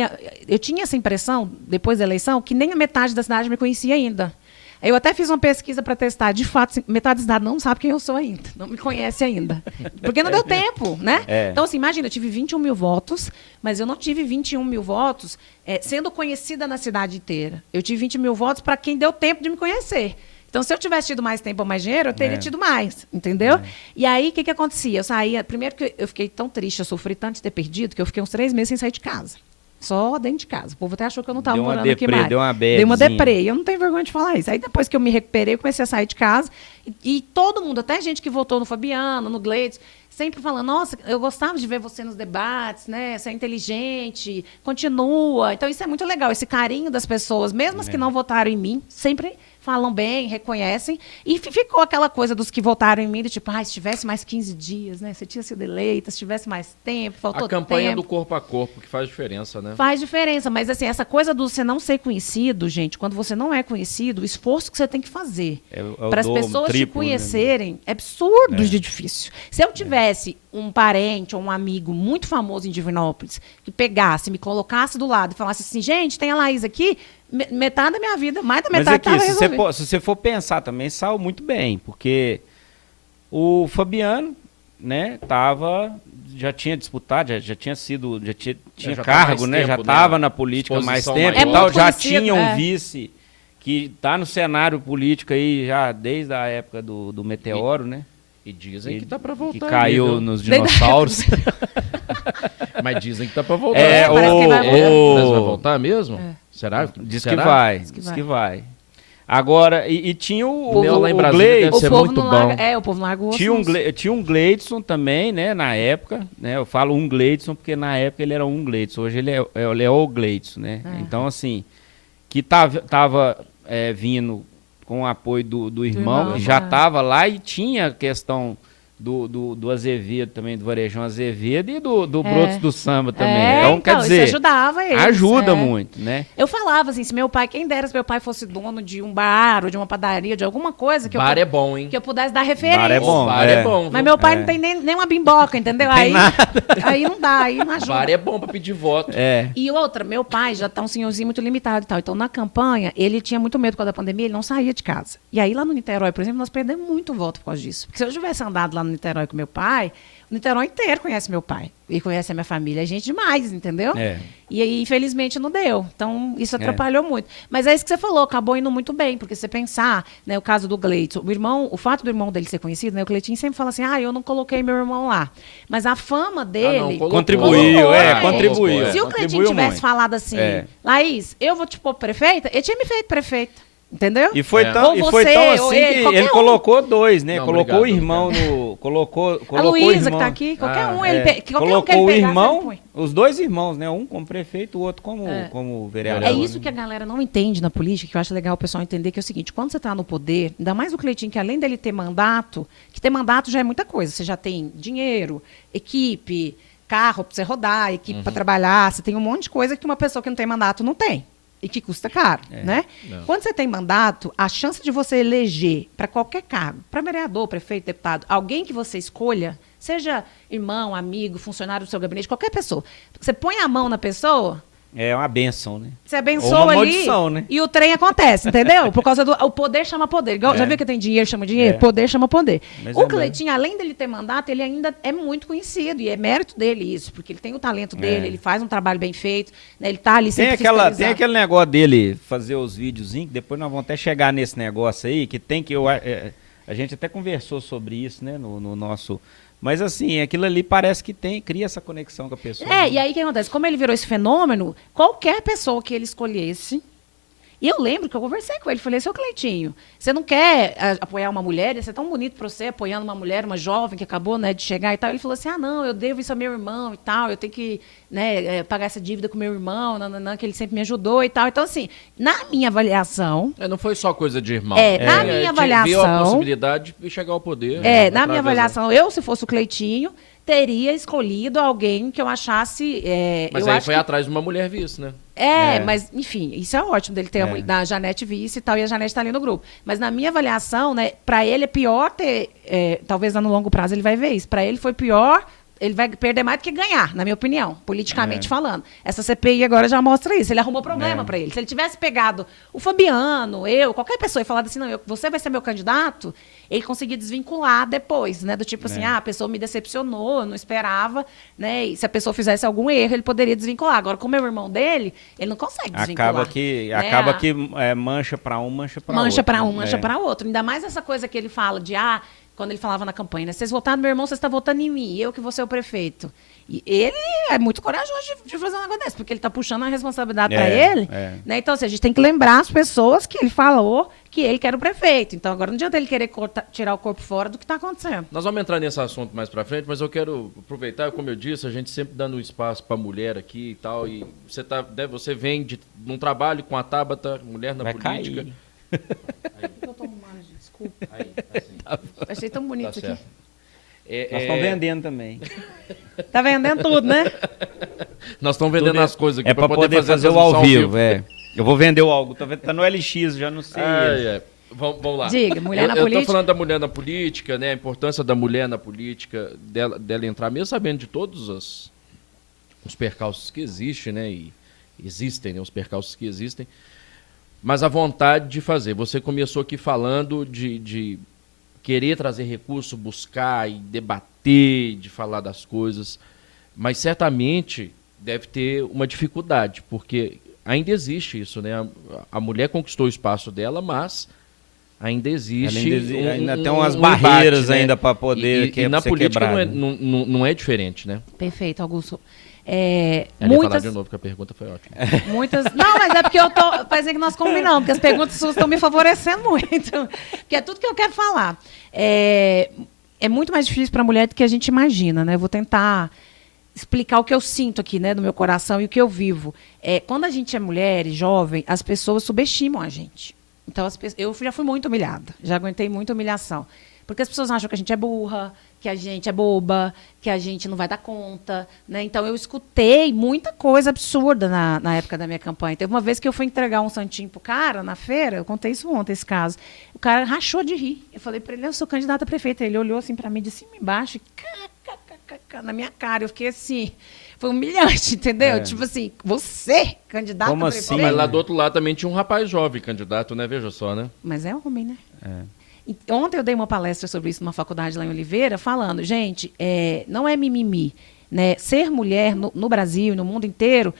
eu tinha essa impressão, depois da eleição, que nem a metade da cidade me conhecia ainda. Eu até fiz uma pesquisa para testar. De fato, assim, metade da cidade não sabe quem eu sou ainda. Não me conhece ainda. Porque não deu tempo, né? Então, assim, imagina, eu tive 21 mil votos, mas eu não tive 21 mil votos sendo conhecida na cidade inteira. Eu tive 20 mil votos para quem deu tempo de me conhecer. Então, se eu tivesse tido mais tempo ou mais dinheiro, eu teria tido mais, entendeu? E aí, o que acontecia? Eu saía... Primeiro que eu fiquei tão triste, eu sofri tanto de ter perdido, que eu fiquei uns 3 meses sem sair de casa. Só dentro de casa. O povo até achou que eu não estava morando aqui mais. Deu uma Dei uma badzinha. deprê. Eu não tenho vergonha de falar isso. Aí, depois que eu me recuperei, eu comecei a sair de casa. E todo mundo, até gente que votou no Fabiano, no Gleides, sempre falando, nossa, eu gostava de ver você nos debates, né? Você é inteligente, continua. Então, isso é muito legal. Esse carinho das pessoas, mesmo as que não votaram em mim, sempre falam bem, reconhecem. E ficou aquela coisa dos que votaram em mim, do tipo, se tivesse mais 15 dias, né? Você tinha sido eleita, se tivesse mais tempo, faltou A campanha tempo. do corpo a corpo, que faz diferença, né? Faz diferença, mas assim, essa coisa do você não ser conhecido, gente, quando você não é conhecido, o esforço que você tem que fazer para as pessoas te conhecerem é absurdo de difícil. Se eu tivesse um parente ou um amigo muito famoso em Divinópolis, que pegasse, me colocasse do lado e falasse assim, gente, tem a Laís aqui, metade da minha vida, mais da Mas metade aqui, estava resolvida. se você for pensar também, saiu muito bem, porque o Fabiano, né, já tinha disputado, já tinha já tá cargo, mais né, já tempo, estava né? na política há mais Exposição tempo maior. e tal, muito já conhecido, tinha um vice que está no cenário político aí já desde a época do Meteoro, né? E dizem que tá pra voltar. Que caiu aí, viu? nos dinossauros. Mas dizem que tá pra voltar. parece que vai voltar. Mas vai voltar mesmo? Será? Diz Será? que vai, Diz que diz vai. que vai. Agora, e tinha o Meu lá em o Brasília Gleidson. deve ser O povo muito não bom. larga, o povo não larga o osso, não. Tinha um Gleidson também, né, na época, né, eu falo um Gleidson porque na época ele era um Gleidson, hoje ele é o Gleidson, né, então assim, que tava vindo com o apoio do irmão, irmão, que já tava lá e tinha a questão do Azevedo também, do Varejão Azevedo e do Brotos do Samba também, então quer isso dizer, ajudava eles. ajuda muito, né. Eu falava assim, se meu pai, quem dera se meu pai fosse dono de um bar ou de uma padaria, de alguma coisa que, Bar é bom, hein? que eu pudesse dar referência. Bar é bom. Bar é bom. Mas viu? meu pai não tem nem uma bimboca, entendeu? Aí não dá, aí não ajuda. Bar é bom pra pedir voto. E outra, meu pai já tá um senhorzinho muito limitado e tal. Então, na campanha, ele tinha muito medo por causa da pandemia, ele não saía de casa. E aí, lá no Niterói, por exemplo, nós perdemos muito voto por causa disso. Porque se eu tivesse andado lá no Niterói com meu pai, o Niterói inteiro conhece meu pai. E conhece a minha família. É gente demais, entendeu? E aí, infelizmente, não deu. Então, isso atrapalhou muito. Mas é isso que você falou, acabou indo muito bem. Porque se você pensar, né, o caso do Gleidson, o fato do irmão dele ser conhecido, né, o Cleitinho sempre fala assim, eu não coloquei meu irmão lá. Mas a fama dele... Contribuiu. Se o Cleitinho tivesse falado assim, Laís, eu vou te pôr prefeita, ele tinha me feito prefeita. Entendeu? E foi É. tão, Ou e foi você, tão ou assim ele, que qualquer ele um. colocou dois, né? Não, Colocou obrigado, o irmão no. Colocou A o Luísa, irmão. que tá aqui, qualquer um, É, qualquer um que ele colocou o pegasse, ele irmão, põe. os dois irmãos, né? Um como prefeito, o outro como vereador. É isso que a galera não entende na política, que eu acho legal o pessoal entender, que é o seguinte, quando você está no poder, ainda mais o Cleitinho, que além dele ter mandato, que ter mandato já é muita coisa, você já tem dinheiro, equipe, carro para você rodar, equipe para trabalhar, você tem um monte de coisa que uma pessoa que não tem mandato não tem. E que custa caro, né? Não. Quando você tem mandato, a chance de você eleger para qualquer cargo, para vereador, prefeito, deputado, alguém que você escolha, seja irmão, amigo, funcionário do seu gabinete, qualquer pessoa, você põe a mão na pessoa, É uma benção, né? você Ou abençoa uma ali maldição, né? e o trem acontece, entendeu? Por causa do o poder chama poder. Igual, já viu que tem dinheiro chama dinheiro? É. Poder chama poder. Mas O é Cleitinho, além dele ter mandato, ele ainda é muito conhecido e é mérito dele isso, porque ele tem o talento dele, ele faz um trabalho bem feito, né? Ele tá ali Tem, sempre tem fiscalizando. aquele negócio dele fazer os videozinhos, que depois nós vamos até chegar nesse negócio aí, que tem que. A gente até conversou sobre isso, né? No nosso. Mas assim, aquilo ali parece que cria essa conexão com a pessoa. É, e aí o que acontece? Como ele virou esse fenômeno, qualquer pessoa que ele escolhesse. E eu lembro que eu conversei com ele, falei, seu Cleitinho, você não quer apoiar uma mulher? Ia ser tão bonito para você apoiando uma mulher, uma jovem que acabou, né, de chegar e tal. Ele falou assim, não, eu devo isso ao meu irmão e tal, eu tenho que, né, pagar essa dívida com meu irmão, que ele sempre me ajudou e tal. Então, assim, na minha avaliação... Não foi só coisa de irmão. Na minha avaliação... Viu a possibilidade de chegar ao poder. Na minha avaliação, eu, se fosse o Cleitinho, teria escolhido alguém que eu achasse... Mas aí foi atrás de uma mulher vice, né? Mas, enfim, isso é ótimo dele ter a Janete vice e tal, e a Janete tá ali no grupo. Mas na minha avaliação, né, pra ele é pior ter, talvez no longo prazo ele vai ver isso, pra ele foi pior, ele vai perder mais do que ganhar, na minha opinião, politicamente falando. Essa CPI agora já mostra isso, ele arrumou problema pra ele. Se ele tivesse pegado o Fabiano, qualquer pessoa e falado assim, não, você vai ser meu candidato, ele conseguia desvincular depois, né? Do tipo assim, a pessoa me decepcionou, eu não esperava, né? E se a pessoa fizesse algum erro, ele poderia desvincular. Agora, como é o irmão dele, ele não consegue desvincular. Acaba que mancha para um, mancha para outro. Mancha para um, mancha para outro. Ainda mais essa coisa que ele fala de, quando ele falava na campanha, né? Vocês votaram no meu irmão, vocês estão votando em mim, eu que vou ser o prefeito. E ele é muito corajoso de fazer um negócio desse, porque ele está puxando a responsabilidade para ele. Né? Então, assim, a gente tem que lembrar as pessoas que ele falou que ele quer o prefeito. Então, agora não adianta ele querer tirar o corpo fora do que está acontecendo. Nós vamos entrar nesse assunto mais para frente, mas eu quero aproveitar, como eu disse, a gente sempre dando espaço para mulher aqui e tal, e você vem de um trabalho com a Tabata, mulher na política. Eu tô arrumando, gente, desculpa. Achei tão bonito Tá aqui. Nós estamos vendendo também. Tá vendendo tudo, né? Nós estamos vendendo as coisas aqui É para poder fazer o ao vivo. Eu vou vender o algo. Tá no LX, já não sei. Vamos lá. Diga, mulher na política. Eu tô falando da mulher na política, né? A importância da mulher na política, dela entrar, mesmo sabendo de todos os percalços que existem, né? E existem, né? Os percalços que existem. Mas a vontade de fazer. Você começou aqui falando de querer trazer recurso, buscar e debater, de falar das coisas. Mas certamente deve ter uma dificuldade, porque ainda existe isso, né? A mulher conquistou o espaço dela, mas ainda existe... ainda tem umas barreiras embate, né? ainda para poder e na política quebrar, não é diferente, né? Perfeito, Augusto. Falar de novo, que a pergunta foi ótima. Não, mas é porque eu tô fazendo que nós combinamos, porque as perguntas suas estão me favorecendo muito. Porque é tudo que eu quero falar. É muito mais difícil para a mulher do que a gente imagina, né? Eu vou tentar explicar o que eu sinto aqui, né, do meu coração e o que eu vivo. Quando a gente é mulher e jovem, as pessoas subestimam a gente. Então, eu já fui muito humilhada, já aguentei muita humilhação. Porque as pessoas acham que a gente é burra, que a gente é boba, que a gente não vai dar conta, né? Então, eu escutei muita coisa absurda na época da minha campanha. Teve uma vez que eu fui entregar um santinho pro cara na feira, eu contei isso ontem, esse caso. O cara rachou de rir. Eu falei para ele, eu sou candidata a prefeita. Ele olhou assim para mim de cima e embaixo, na minha cara. Eu fiquei assim, foi humilhante, entendeu? Tipo assim, você, candidata a prefeita. Assim? Mas lá do outro lado também tinha um rapaz jovem candidato, né? Veja só, né? Mas é homem, né? Ontem eu dei uma palestra sobre isso numa faculdade lá em Oliveira, falando, gente, não é mimimi, né? Ser mulher no Brasil e no mundo inteiro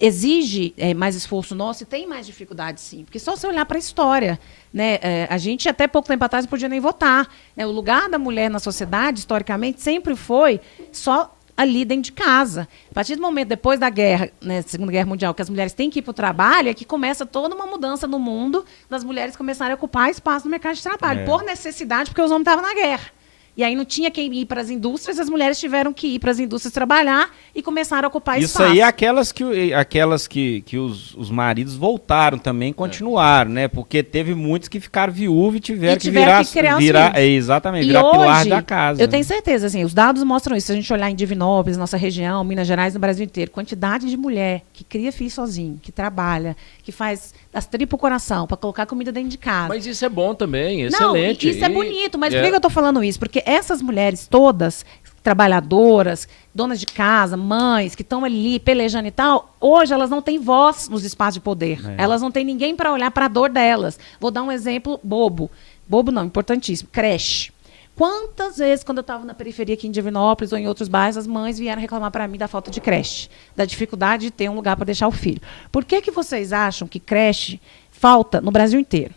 exige mais esforço nosso e tem mais dificuldade, sim. Porque só se olhar para a história, né? A gente, até pouco tempo atrás, não podia nem votar. Né? O lugar da mulher na sociedade, historicamente, sempre foi só ali dentro de casa. A partir do momento, depois da guerra, né, Segunda Guerra Mundial, que as mulheres têm que ir para o trabalho, é que começa toda uma mudança no mundo das mulheres começarem a ocupar espaço no mercado de trabalho, por necessidade, porque os homens estavam na guerra. E aí não tinha quem ir para as indústrias, as mulheres tiveram que ir para as indústrias trabalhar e começaram a ocupar Isso espaço. aí é aquelas que os maridos voltaram também, continuaram, né? Porque teve muitos que ficaram viúvos e tiveram que criar os filhos. Exatamente, E virar hoje, pilar da casa. eu tenho certeza, assim, os dados mostram isso. Se a gente olhar em Divinópolis, nossa região, Minas Gerais, no Brasil inteiro, quantidade de mulher que cria filho sozinho, que trabalha, que faz das tripas o coração para colocar comida dentro de casa. Mas isso é bom também, Não, excelente. isso é bonito, mas por que eu estou falando isso? Porque essas mulheres todas, trabalhadoras, donas de casa, mães, que estão ali pelejando e tal, hoje elas não têm voz nos espaços de poder. Elas não têm ninguém para olhar para a dor delas. Vou dar um exemplo bobo. Bobo não, importantíssimo. Creche. Quantas vezes, quando eu estava na periferia aqui em Divinópolis ou em outros bairros, as mães vieram reclamar para mim da falta de creche, da dificuldade de ter um lugar para deixar o filho. Por que vocês acham que creche falta no Brasil inteiro?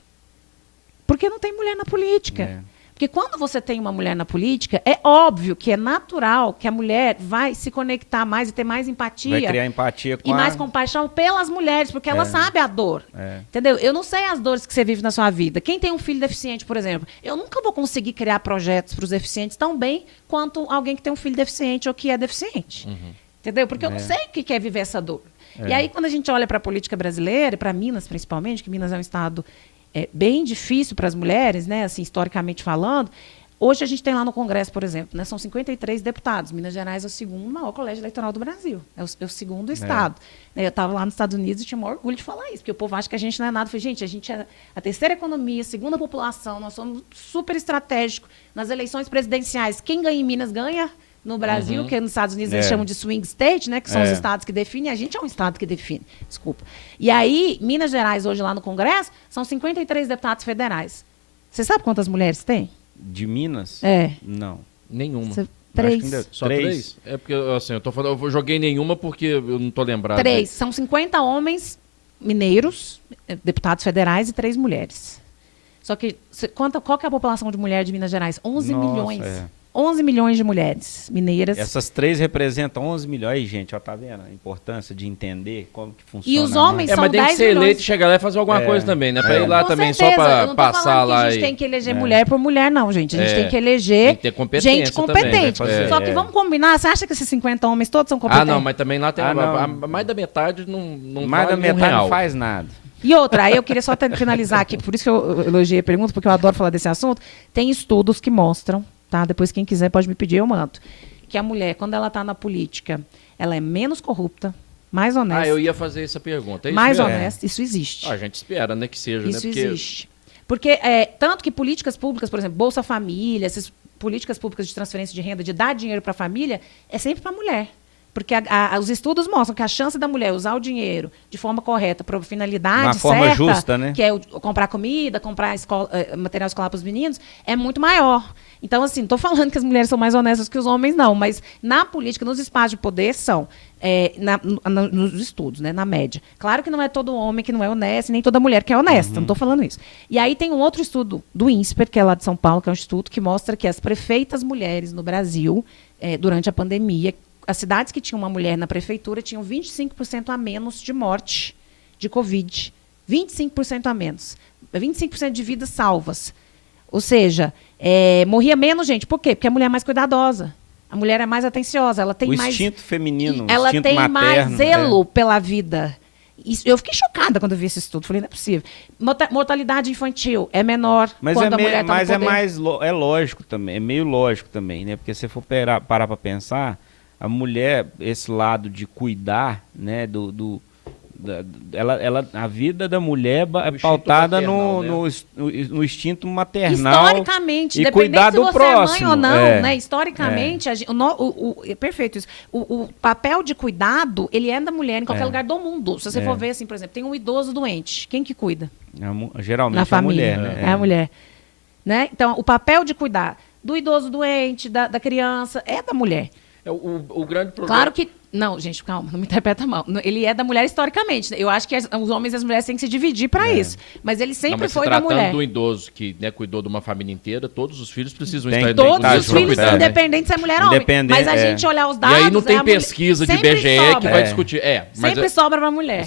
Porque não tem mulher na política. Porque quando você tem uma mulher na política, é óbvio que é natural que a mulher vai se conectar mais e ter mais empatia. Vai criar empatia com e mais compaixão pelas mulheres, porque ela sabe a dor. Entendeu? Eu não sei as dores que você vive na sua vida. Quem tem um filho deficiente, por exemplo, eu nunca vou conseguir criar projetos para os deficientes tão bem quanto alguém que tem um filho deficiente ou que é deficiente. Entendeu? Porque eu não sei o que é viver essa dor. E aí, quando a gente olha para a política brasileira, para Minas principalmente, que Minas é um estado bem difícil para as mulheres, né, assim, historicamente falando. Hoje a gente tem lá no Congresso, por exemplo, né, são 53 deputados. Minas Gerais é o segundo maior colégio eleitoral do Brasil. É o segundo estado. Eu estava lá nos Estados Unidos e tinha o maior orgulho de falar isso, porque o povo acha que a gente não é nada. Eu falei, gente, a gente é a terceira economia, a segunda população, nós somos super estratégicos. Nas eleições presidenciais, quem ganha em Minas ganha no Brasil, que nos Estados Unidos eles chamam de swing state, né, que são os estados que definem, a gente é um estado que define, desculpa. E aí, Minas Gerais, hoje lá no Congresso, são 53 deputados federais. Você sabe quantas mulheres tem? De Minas? Não. Nenhuma. 3. Só 3? É porque, assim, eu joguei nenhuma porque eu não tô lembrado. 3. São 50 homens mineiros, deputados federais, e 3 mulheres. Só que, qual que é a população de mulher de Minas Gerais? 11 milhões. 11 milhões de mulheres mineiras. Essas 3 representam 11 milhões. Aí, gente, ó, tá vendo a importância de entender como que funciona. E os homens são 10 milhões. Mas tem que ser eleito e chegar lá e fazer alguma coisa também, né? Pra ir lá Com também certeza. só pra passar lá. A gente tem que eleger mulher por mulher, não, gente. A gente tem que eleger tem que ter competência gente competente. também, né? Só que vamos combinar, você acha que esses 50 homens todos são competentes? Não, mas também lá tem mais da metade não mais vale da metade real. não faz nada. E outra, aí eu queria só finalizar aqui, por isso que eu elogiei a pergunta, porque eu adoro falar desse assunto. Tem estudos que mostram, tá? Depois quem quiser pode me pedir, eu mando. Que a mulher, quando ela está na política, ela é menos corrupta, mais honesta. Eu ia fazer essa pergunta. É isso mais mesmo? honesta, isso existe. A gente espera, né, que seja, Isso né? existe. Porque, tanto que políticas públicas, por exemplo, Bolsa Família, essas políticas públicas de transferência de renda, de dar dinheiro para a família, é sempre para a mulher. Porque os estudos mostram que a chance da mulher usar o dinheiro de forma correta, para finalidade certa, forma justa, né? que é comprar comida, comprar material escolar para os meninos, é muito maior. Então, assim, não estou falando que as mulheres são mais honestas que os homens, não, mas na política, nos espaços de poder, são, nos estudos, né, na média. Claro que não é todo homem que não é honesto, e nem toda mulher que é honesta, não estou falando isso. E aí tem um outro estudo do INSPER, que é lá de São Paulo, que é um instituto que mostra que as prefeitas mulheres no Brasil, durante a pandemia, as cidades que tinham uma mulher na prefeitura tinham 25% a menos de morte de Covid. 25% a menos. 25% de vidas salvas. Ou seja, morria menos gente. Por quê? Porque a mulher é mais cuidadosa. A mulher é mais atenciosa. Ela tem o mais instinto feminino, ela instinto tem materno, mais zelo pela vida. Eu fiquei chocada quando eu vi esse estudo. Falei, não é possível. Mortalidade infantil é menor quando a mulher está no poder. Mas é lógico também. É meio lógico também, né? Porque se for parar para pensar, a mulher, esse lado de cuidar, né, a vida da mulher é pautada maternal, no instinto maternal. Historicamente, e cuidar do se você próximo. é mãe ou não, né? Historicamente, é perfeito isso. O papel de cuidado, ele é da mulher em qualquer lugar do mundo. Se você for ver, assim, por exemplo, tem um idoso doente, quem que cuida? Geralmente Na é a família, mulher, né? É a mulher. Né? Então, o papel de cuidar do idoso doente, da criança, é da mulher. O grande problema... Claro que Não, gente, calma, não me interpreta mal. Ele é da mulher historicamente. Eu acho que os homens e as mulheres têm que se dividir para isso. Mas ele sempre foi da mulher. Tratando do idoso que, né, cuidou de uma família inteira, todos os filhos precisam estar todos os filhos, independente se é mulher ou homem. Mas a gente olhar os dados... E aí não tem pesquisa de BGE que vai discutir. Sempre sobra para a mulher.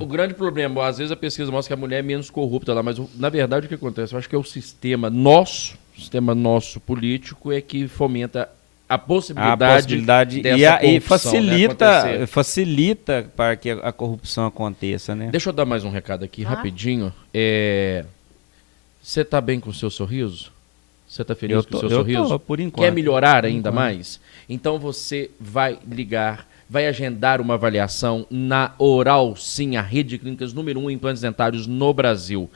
O grande problema, às vezes a pesquisa mostra que a mulher é menos corrupta lá, mas na verdade o que acontece? Eu acho que é o sistema nosso político é que fomenta a possibilidade dessa e facilita para que a corrupção aconteça, né? Deixa eu dar mais um recado aqui, rapidinho. Você tá bem com o seu sorriso? Você tá feliz com o seu sorriso? Tô, por enquanto. Quer melhorar ainda mais? Então você vai ligar, vai agendar uma avaliação na Oral Sim, a rede de clínicas número 1 em implantes dentários no Brasil.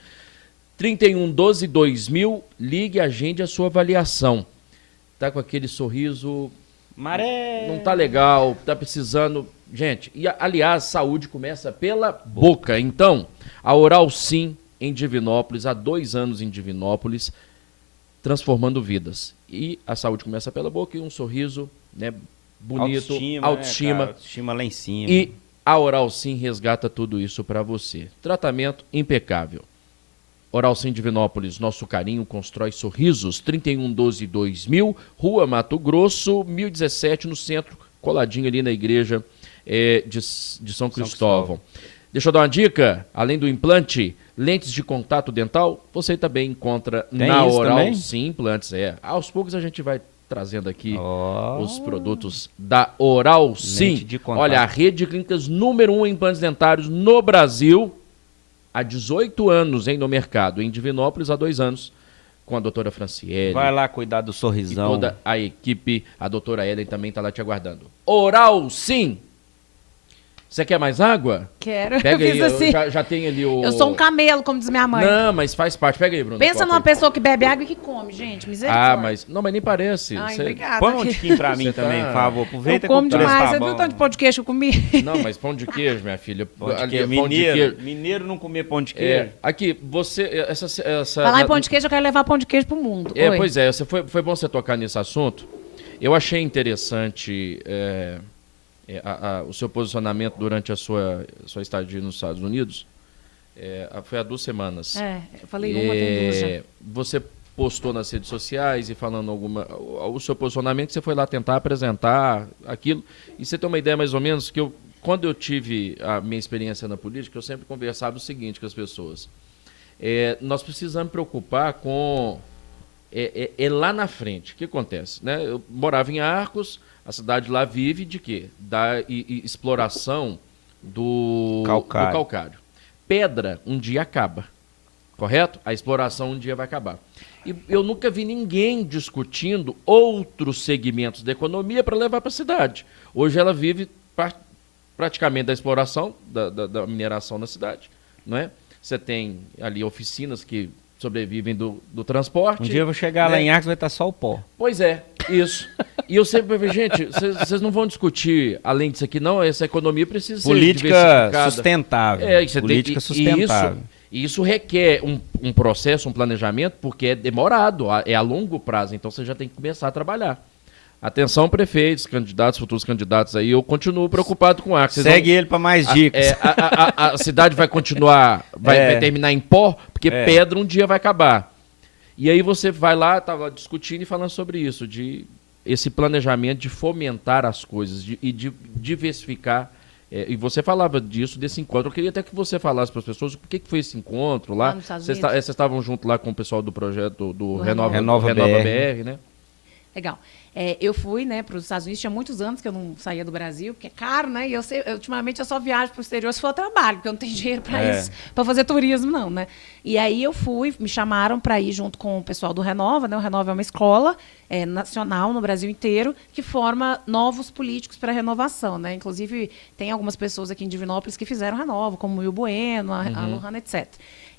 3112-2000, ligue e agende a sua avaliação. Tá com aquele sorriso, não tá legal, tá precisando... Gente, e aliás, saúde começa pela boca. Então, a Oral Sim, em Divinópolis, há 2 anos em Divinópolis, transformando vidas. E a saúde começa pela boca e um sorriso, né, bonito, autoestima. Né, autoestima lá em cima. E a Oral Sim resgata tudo isso para você. Tratamento impecável. Oral Sim Divinópolis, nosso carinho constrói sorrisos. 3112-2000, Rua Mato Grosso, 1017, no centro, coladinho ali na igreja de São Cristóvão. Deixa eu dar uma dica, além do implante, lentes de contato dental, você também encontra na Oral Sim Implantes. Aos poucos a gente vai trazendo aqui os produtos da Oral Sim. Olha, a rede de clínicas número 1 em implantes dentários no Brasil, há 18 anos no mercado, em Divinópolis há 2 anos, com a doutora Franciele. Vai lá cuidar do sorrisão. E toda a equipe, a doutora Ellen também está lá te aguardando. Oral Sim. Você quer mais água? Quero. Pega aí, assim. já tem ali o... Eu sou um camelo, como diz minha mãe. Não, mas faz parte. Pega aí, Bruno. Pensa numa pessoa que bebe água e que come, gente. Misericórdia. Não, mas nem parece. Ai, obrigada. Põe um tiquinho pra mim também, por favor. Aproveita eu como demais. Você viu o tanto de pão de queijo que eu comi? Não, mas pão de queijo, minha filha. Pão de queijo. Mineiro não comer pão de queijo. Aqui, você... Falar em pão de queijo, eu quero levar pão de queijo pro mundo. Pois é. Foi bom você tocar nesse assunto. Eu achei interessante... o seu posicionamento durante a sua estadia nos Estados Unidos, foi há 2 semanas. Eu falei uma, tem 2 já. Você postou nas redes sociais e falando o seu posicionamento, você foi lá tentar apresentar aquilo, e você tem uma ideia mais ou menos que quando eu tive a minha experiência na política, eu sempre conversava o seguinte com as pessoas. Nós precisamos preocupar com... lá na frente. O que acontece? Né? Eu morava em Arcos, a cidade lá vive de quê? Da exploração do calcário. Pedra um dia acaba, correto? A exploração um dia vai acabar. E eu nunca vi ninguém discutindo outros segmentos da economia para levar para a cidade. Hoje ela vive praticamente da exploração, da mineração na cidade. Não é? Você tem ali oficinas que sobrevivem do transporte. Um dia eu vou chegar lá em Arcos, vai estar só o pó. Pois é, isso. E eu sempre vejo, gente, vocês não vão discutir, além disso aqui, não, essa economia precisa ser diversificada. Sustentável. Política sustentável. E isso requer um processo, um planejamento, porque é demorado, é a longo prazo, então você já tem que começar a trabalhar. Atenção, prefeitos, candidatos, futuros candidatos aí, eu continuo preocupado com o Arcos. Segue ele para mais dicas. A cidade vai continuar, vai terminar em pó, porque pedra um dia vai acabar. E aí você vai lá, estava discutindo e falando sobre isso, de esse planejamento de fomentar as coisas e de diversificar. E você falava disso, desse encontro. Eu queria até que você falasse para as pessoas por que foi esse encontro lá. Vocês estavam junto lá com o pessoal do projeto do Renova BR, né? Legal. Eu fui, né, para os Estados Unidos, tinha muitos anos que eu não saía do Brasil, porque é caro, né? E ultimamente eu só viajo para o exterior se for trabalho, porque eu não tenho dinheiro para isso, para fazer turismo, não, né? E aí eu fui, me chamaram para ir junto com o pessoal do Renova, né? O Renova é uma escola nacional no Brasil inteiro que forma novos políticos para a renovação, né? Inclusive, tem algumas pessoas aqui em Divinópolis que fizeram Renova, como o Will Bueno, a Lohana, etc.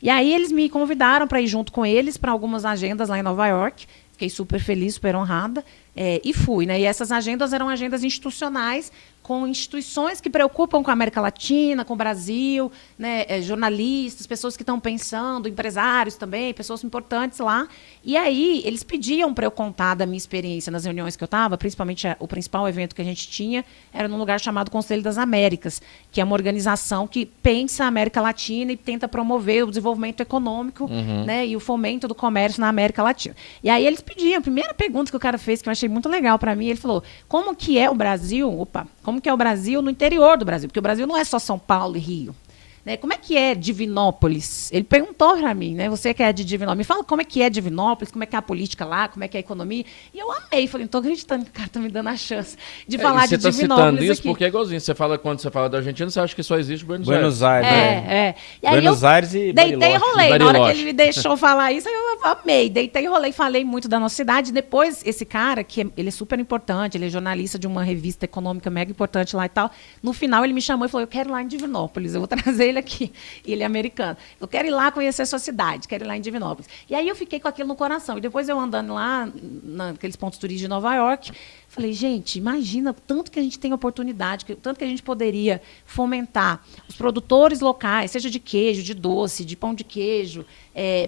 E aí eles me convidaram para ir junto com eles para algumas agendas lá em Nova York. Fiquei super feliz, super honrada. E fui, né? E essas agendas eram agendas institucionais, com instituições que preocupam com a América Latina, com o Brasil, né? Jornalistas, pessoas que estão pensando, empresários também, pessoas importantes lá. E aí eles pediam para eu contar da minha experiência nas reuniões que eu estava, principalmente o principal evento que a gente tinha era num lugar chamado Conselho das Américas, que é uma organização que pensa a América Latina e tenta promover o desenvolvimento econômico, né? E o fomento do comércio na América Latina. E aí eles pediam, a primeira pergunta que o cara fez, que eu achei muito legal para mim, ele falou, como que é o Brasil, como que é o Brasil no interior do Brasil? Porque o Brasil não é só São Paulo e Rio. Né? Como é que é Divinópolis? Ele perguntou para mim, né? Você que é de Divinópolis, me fala como é que é Divinópolis, como é que é a política lá, como é que é a economia. E eu amei, falei, não estou acreditando que o cara está me dando a chance de falar de Divinópolis. Você está citando isso aqui. porque é igualzinho. Quando você fala da Argentina, você acha que só existe Buenos Aires. E aí Buenos Aires e deitei e rolei. Na hora que Bariloche. ele me deixou falar isso, eu amei. Deitei e rolei, falei muito da nossa cidade. Depois, esse cara, ele é super importante, ele é jornalista de uma revista econômica mega importante lá e tal. No final, ele me chamou e falou, eu quero ir lá em Divinópolis, eu vou trazer ele aqui. Ele é americano. Eu quero ir lá conhecer a sua cidade, quero ir lá em Divinópolis. E aí eu fiquei com aquilo no coração. E depois eu andando lá, naqueles pontos turísticos de Nova York, falei, gente, imagina o tanto que a gente tem oportunidade, o tanto que a gente poderia fomentar os produtores locais, seja de queijo, de doce, de pão de queijo,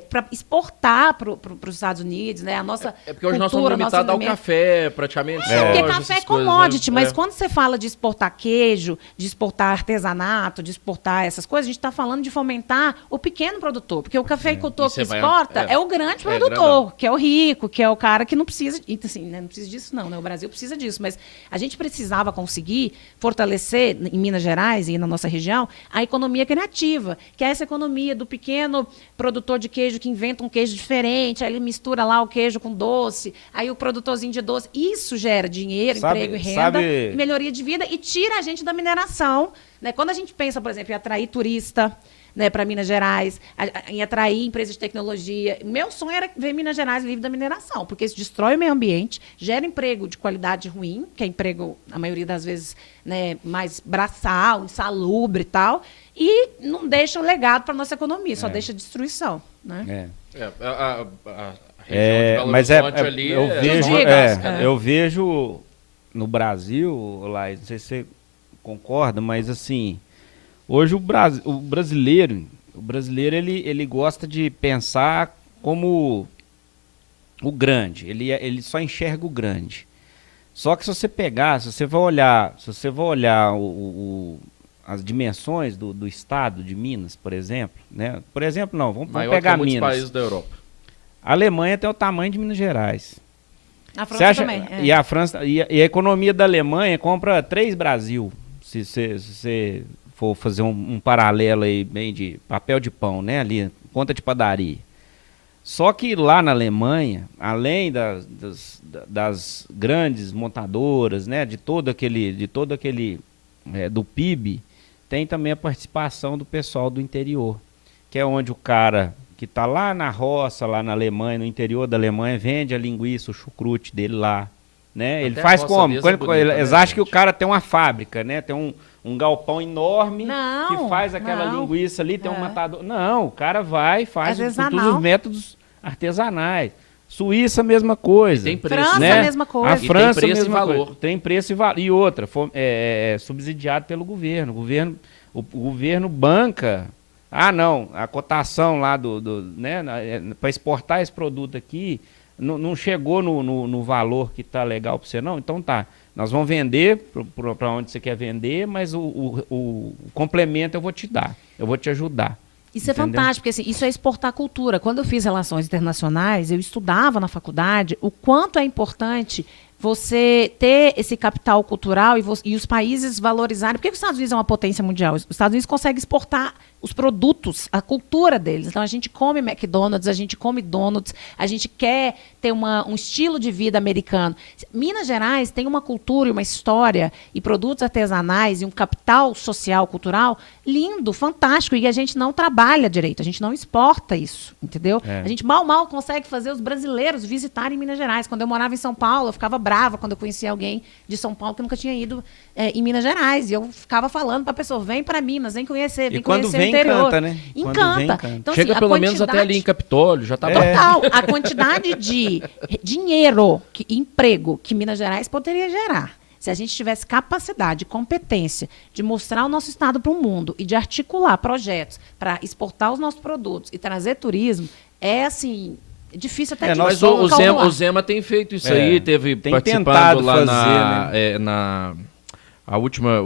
para exportar para os Estados Unidos, né? A nossa porque hoje nós somos limitados ao café, praticamente. Porque soja, café é essas coisas, commodity, né? mas quando você fala de exportar queijo, de exportar artesanato, de exportar essas coisas, a gente está falando de fomentar o pequeno produtor. Porque o cafeicultor que exporta é o grande produtor, que é o rico, que é o cara que não precisa, assim, né, não precisa disso não, né? O Brasil precisa disso, mas a gente precisava conseguir fortalecer em Minas Gerais e na nossa região a economia criativa, que é essa economia do pequeno produtor de queijo que inventa um queijo diferente, aí ele mistura lá o queijo com doce, aí o produtorzinho de doce, isso gera dinheiro, emprego e renda, e melhoria de vida e tira a gente da mineração, né? Quando a gente pensa, por exemplo, em atrair turista, né, para Minas Gerais, em atrair empresas de tecnologia. Meu sonho era ver Minas Gerais livre da mineração, porque isso destrói o meio ambiente, gera emprego de qualidade ruim, que é emprego, a maioria das vezes, né, mais braçal, insalubre e tal, e não deixa o legado para a nossa economia, só deixa destruição. Né? A região de Belo mas Horizonte ali eu vejo no Brasil, Laís, não sei se você concorda, mas assim, hoje o brasileiro ele gosta de pensar como o grande, ele só enxerga o grande. Só que se você vai olhar as dimensões do estado de Minas, por exemplo, né? Por exemplo, não, vamos pegar Minas. Países da Europa. A Alemanha tem o tamanho de Minas Gerais. A França também. E a França e a economia da Alemanha compra 3 Brasil. Se você for fazer um paralelo aí bem de papel de pão, né? Ali, conta de padaria. Só que lá na Alemanha, além das grandes montadoras, né? De todo aquele do PIB, tem também a participação do pessoal do interior, que é onde o cara que está lá na roça, lá na Alemanha, no interior da Alemanha, vende a linguiça, o chucrute dele lá, né? Ele faz como? Eles acham que o cara tem uma fábrica, né? Tem um galpão enorme que faz aquela linguiça ali, tem um matador. Não, o cara vai e faz todos os métodos artesanais. Suíça, a mesma coisa. Tem preço, França, né? a mesma coisa. A França, tem preço a mesma e valor. coisa. Tem preço e valor. E outra, subsidiado pelo governo. O governo banca. Ah, não, a cotação lá né, para exportar esse produto aqui não chegou no valor que tá legal para você, não? Então tá, nós vamos vender para onde você quer vender, mas o complemento eu vou te dar, eu vou te ajudar. Isso é fantástico, porque assim, isso é exportar cultura. Quando eu fiz relações internacionais, eu estudava na faculdade o quanto é importante você ter esse capital cultural e os países valorizarem. Por que os Estados Unidos é uma potência mundial? Os Estados Unidos conseguem exportar os produtos, a cultura deles. Então, a gente come McDonald's, a gente come donuts, a gente quer ter um estilo de vida americano. Minas Gerais tem uma cultura e uma história e produtos artesanais e um capital social, cultural lindo, fantástico, e a gente não trabalha direito, a gente não exporta isso, entendeu? A gente mal consegue fazer os brasileiros visitarem Minas Gerais. Quando eu morava em São Paulo, eu ficava brava quando eu conhecia alguém de São Paulo que nunca tinha ido em Minas Gerais, e eu ficava falando para a pessoa, vem para Minas, vem conhecer, E quando vem interior. Encanta, né? Quando vem, Encanta. Então, Chega assim, pelo menos até ali em Capitólio, já tá bom. Total. A quantidade de dinheiro, emprego que Minas Gerais poderia gerar, se a gente tivesse capacidade, competência de mostrar o nosso estado para o mundo e de articular projetos para exportar os nossos produtos e trazer turismo, é assim, difícil até de Mas calcular. o Zema tem feito isso aí, teve tem participando tentado lá fazer,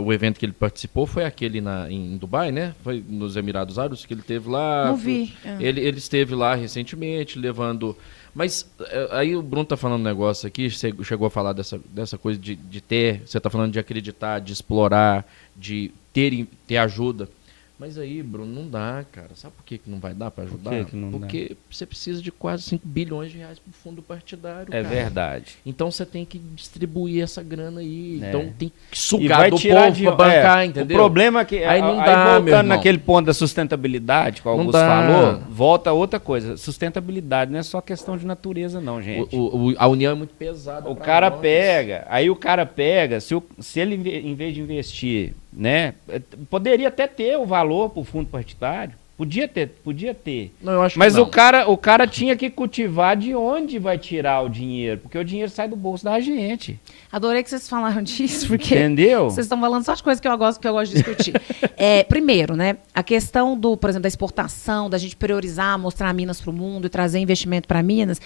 o evento que ele participou foi aquele em Dubai, né? Foi nos Emirados Árabes que ele teve lá. Não vi. Ele esteve lá recentemente, levando... Mas aí o Bruno tá falando um negócio aqui, chegou a falar dessa coisa de ter, você tá falando de acreditar, de explorar, de ter ajuda. Mas aí, Bruno, não dá, cara. Sabe por que não vai dar para ajudar? Por que não Porque você precisa de quase 5 bilhões de reais para o fundo partidário, É cara. verdade. Então você tem que distribuir essa grana aí. É. Então tem que E sugar vai do tirar povo para bancar, entendeu? O problema é que, Aí não dá, meu voltando irmão. naquele ponto da sustentabilidade que o Não Augusto dá. falou, volta outra coisa. Sustentabilidade não é só questão de natureza, não, gente. A união é muito pesada. O pra cara nós. pega, se ele, em vez de investir, né, poderia até ter o valor para o fundo partidário, podia ter. Não, eu acho Mas que não. o cara tinha que cultivar de onde vai tirar o dinheiro, porque o dinheiro sai do bolso da gente, Adorei que vocês falaram disso, porque entendeu? vocês estão falando só de coisas que eu gosto de discutir. Primeiro, né, a questão por exemplo, da exportação, da gente priorizar, mostrar Minas para o mundo e trazer investimento para Minas,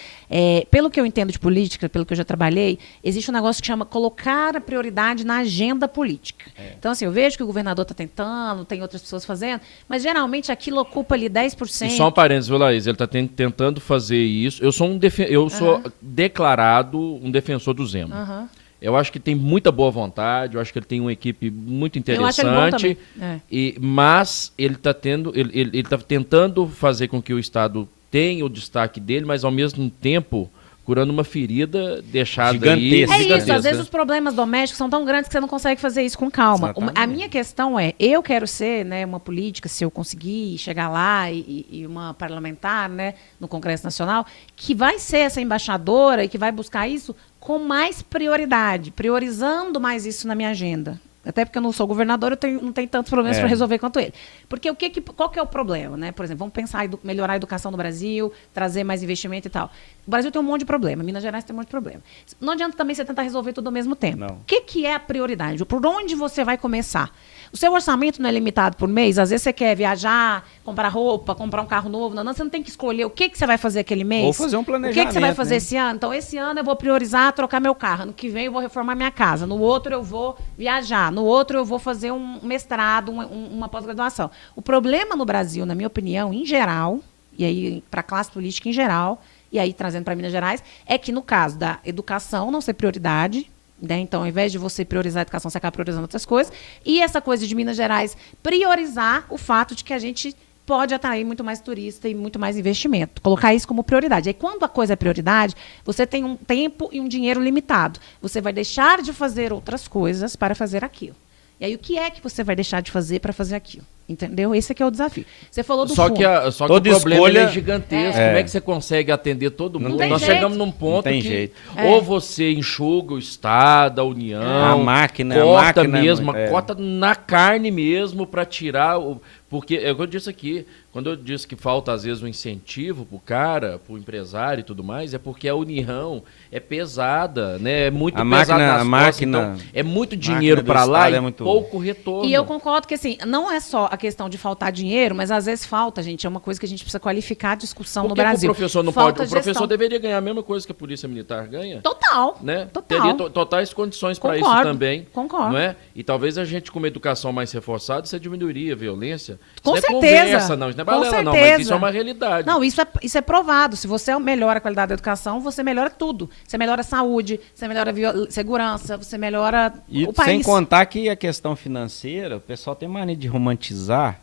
pelo que eu entendo de política, pelo que eu já trabalhei, existe um negócio que chama colocar a prioridade na agenda política. Então, assim, eu vejo que o governador está tentando, tem outras pessoas fazendo, mas geralmente aquilo ocupa ali 10%. E só um parênteses, viu, Laís? Ele está tentando fazer isso. Eu sou declarado um defensor do Zema. Aham. Eu acho que tem muita boa vontade, eu acho que ele tem uma equipe muito Eu acho ele bom interessante. também. Mas ele está tentando fazer com que o Estado tenha o destaque dele, mas ao mesmo tempo curando uma ferida deixada Gigantesca. aí. É isso, às vezes os problemas domésticos são tão grandes que você não consegue fazer isso com calma. Exatamente. A minha questão é, eu quero ser, né, uma política, se eu conseguir chegar lá e uma parlamentar, né, no Congresso Nacional, que vai ser essa embaixadora e que vai buscar isso com mais prioridade, priorizando mais isso na minha agenda. Até porque eu não sou governador, não tenho tantos problemas para resolver quanto ele. Porque qual que é o problema, né? Por exemplo, vamos pensar em melhorar a educação no Brasil, trazer mais investimento e tal. O Brasil tem um monte de problema, Minas Gerais tem um monte de problema. Não adianta também você tentar resolver tudo ao mesmo tempo. Não. O que é a prioridade? Por onde você vai começar? O seu orçamento não é limitado por mês? Às vezes você quer viajar, comprar roupa, comprar um carro novo. Não, você não tem que escolher o que você vai fazer aquele mês. Ou fazer um planejamento. O que você vai fazer né? esse ano? Então, esse ano eu vou priorizar trocar meu carro. Ano que vem eu vou reformar minha casa. No outro eu vou viajar. No outro eu vou fazer um mestrado, uma pós-graduação. O problema no Brasil, na minha opinião, em geral, e aí para a classe política em geral, e aí trazendo para Minas Gerais, é que no caso da educação não ser prioridade, né? Então, ao invés de você priorizar a educação, você acaba priorizando outras coisas. E essa coisa de Minas Gerais priorizar o fato de que a gente pode atrair muito mais turista e muito mais investimento. Colocar isso como prioridade. Aí, quando a coisa é prioridade, você tem um tempo e um dinheiro limitado. Você vai deixar de fazer outras coisas para fazer aquilo. E aí, o que é que você vai deixar de fazer para fazer aquilo? Entendeu? Esse aqui é o desafio. Você falou do fundo. Só que o problema ele é gigantesco. Como é que você consegue atender todo mundo? tem Nós jeito. chegamos num ponto tem que jeito. ou você enxuga o Estado, a União, A máquina corta é mesmo, muito- corta na carne mesmo para tirar o... Porque é o que eu disse aqui, quando eu disse que falta às vezes um incentivo pro cara, pro empresário e tudo mais, é porque a União é pesada, né? É muito A pesada máquina- nas a costas, máquina- então é muito dinheiro do para lá Estado e é muito- pouco retorno. E eu concordo que, assim, não é só a questão de faltar dinheiro, mas às vezes falta, gente. É uma coisa que a gente precisa qualificar a discussão Por no que que Brasil. o professor não Falta pode? O professor gestão. deveria ganhar a mesma coisa que a Polícia Militar ganha. Total. Né? Total. Teria totais condições para isso Concordo, também. concordo. Não é? E talvez a gente, com uma educação mais reforçada, você diminuiria a violência. Com isso não é certeza. conversa, não. Isso não é Com balela, não. Mas certeza. isso é uma realidade. Não, isso é provado. Se você melhora a qualidade da educação, você melhora tudo. Você melhora a saúde, você melhora a segurança, você melhora E o país. sem contar que a questão financeira, o pessoal tem mania de romantizar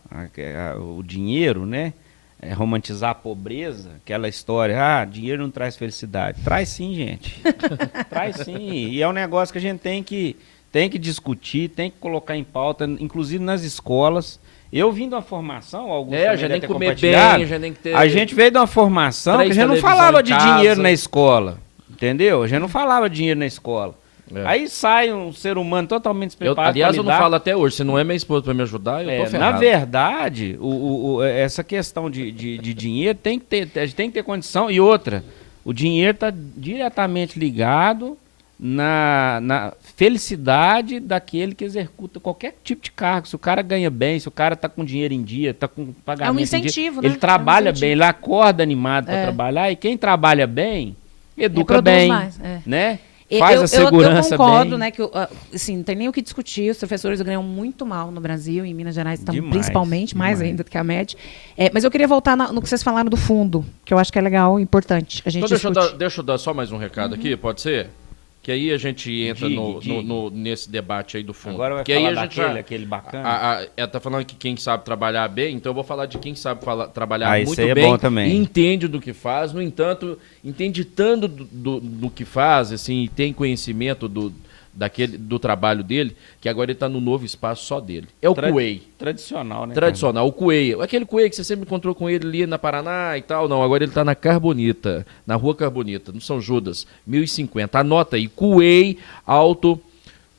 o dinheiro, né? Romantizar a pobreza, aquela história, dinheiro não traz felicidade. Traz sim, gente. Traz sim. E é um negócio que a gente tem que discutir, tem que colocar em pauta, inclusive nas escolas. Eu vim de uma formação, alguns a também gente tem devem que ter comer compartilhado. bem, a gente tem que ter... A gente veio de uma formação que a 3 gente não televisão falava em de casa. dinheiro na escola, entendeu? A gente não falava de dinheiro na escola. Aí sai um ser humano totalmente despreparado. Aliás, eu não falo até hoje. Se não é minha esposa para me ajudar, eu tô ferrado. Na verdade, essa questão de dinheiro a gente tem que ter condição. E outra, o dinheiro está diretamente ligado na felicidade daquele que executa qualquer tipo de cargo. Se o cara ganha bem, se o cara está com dinheiro em dia, está com pagamento em dia, incentivo, né? ele trabalha bem, ele acorda animado para trabalhar. E quem trabalha bem, educa bem, mais, né? Faz a segurança eu concordo, bem. né, que assim, não tem nem o que discutir. Os professores ganham muito mal no Brasil, em Minas Gerais Demais, principalmente, mais demais. ainda do que a média. Mas eu queria voltar no que vocês falaram do fundo, que eu acho que é legal e importante a gente Então deixa eu dar só mais um recado aqui, pode ser? Que aí a gente entra Diga. nesse debate aí do fundo. Agora vai que falar aí a gente aquele bacana. Ela tá falando que quem sabe trabalhar bem, então eu vou falar de quem sabe trabalhar isso muito aí é bem bom também. e entende do que faz. No entanto, entende tanto do que faz, assim, e tem conhecimento do trabalho dele, que agora ele está no novo espaço só dele. É o Cuey. Tradicional, né? Tradicional, o Cuey. Aquele Cuey que você sempre encontrou com ele ali na Paraná e tal. Não, agora ele está na Carbonita, na Rua Carbonita, no São Judas, 1050. Anota aí, Cuey Auto,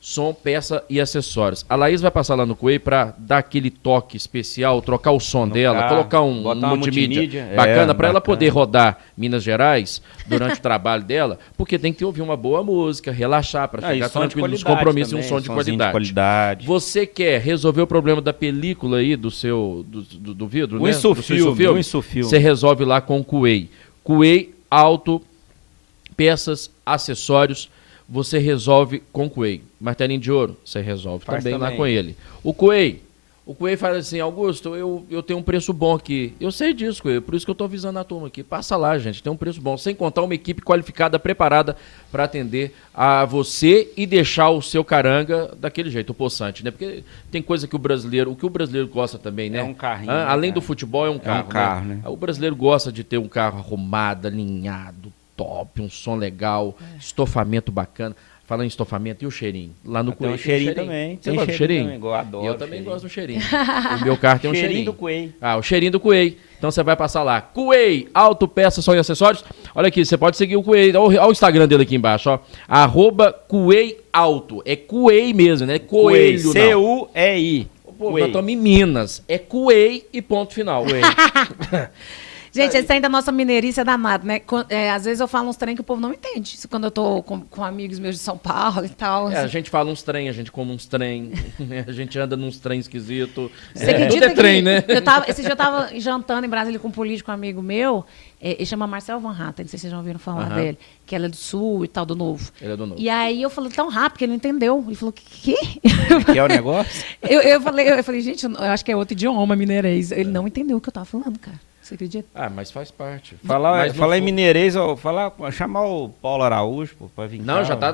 som, peça e acessórios. A Laís vai passar lá no Cuey para dar aquele toque especial, trocar o som dela, colocar um multimídia bacana para ela poder rodar Minas Gerais durante o trabalho dela, porque tem que ouvir uma boa música, relaxar para chegar tranquilo nos compromissos e um som de qualidade. Você quer resolver o problema da película aí do vidro, né? O insufilme. Você resolve lá com o Cuey. Cuey Auto, peças, acessórios, você resolve com o Cuey. Martelinho de ouro, você resolve também lá com ele. O Cuey fala assim, Augusto, eu tenho um preço bom aqui. Eu sei disso, Cuey, por isso que eu estou avisando a turma aqui. Passa lá, gente, tem um preço bom. Sem contar uma equipe qualificada, preparada para atender a você e deixar o seu caranga daquele jeito, o possante, né? Porque tem coisa que o brasileiro gosta também, né? É um carrinho. Além do futebol, é um carro, né? O brasileiro gosta de ter um carro arrumado, alinhado, top, um som legal, estofamento bacana. Falando em estofamento, e o cheirinho? Lá no Cuey tem um cheirinho também. Você gosta do cheirinho? Eu adoro. Eu também gosto do cheirinho. O meu carro tem um cheirinho. Do Cuey. O cheirinho do Cuey. Então você vai passar lá. Cuey, Autopeças, som e acessórios. Olha aqui, você pode seguir o Cuey. Olha o Instagram dele aqui embaixo, ó. @CueyAuto. É Cuey mesmo, né? Coelho, não. C-U-E-I. Pô, nós estamos em Minas. É Cuey e ponto final. Gente, esse ainda da nossa mineirice é danado, né? Às vezes eu falo uns trem que o povo não entende. Isso quando eu tô com amigos meus de São Paulo e tal. A gente fala uns trem, a gente come uns trem, a gente anda nos trem esquisito. Você acredita tudo é trem, né? Esse dia eu tava jantando em Brasília com um político amigo meu, ele chama Marcel Van Hatten, não sei se vocês já ouviram falar dele, que ela é do Sul e tal, do Novo. Ele é do Novo. E aí eu falei tão rápido que ele não entendeu. Ele falou, que? Que é o negócio? eu falei, gente, eu acho que é outro idioma, mineirês. Ele não entendeu o que eu tava falando, cara. Você acredita? Mas faz parte. Falar em mineirês, chamar o Paulo Araújo para vir. Não, já tá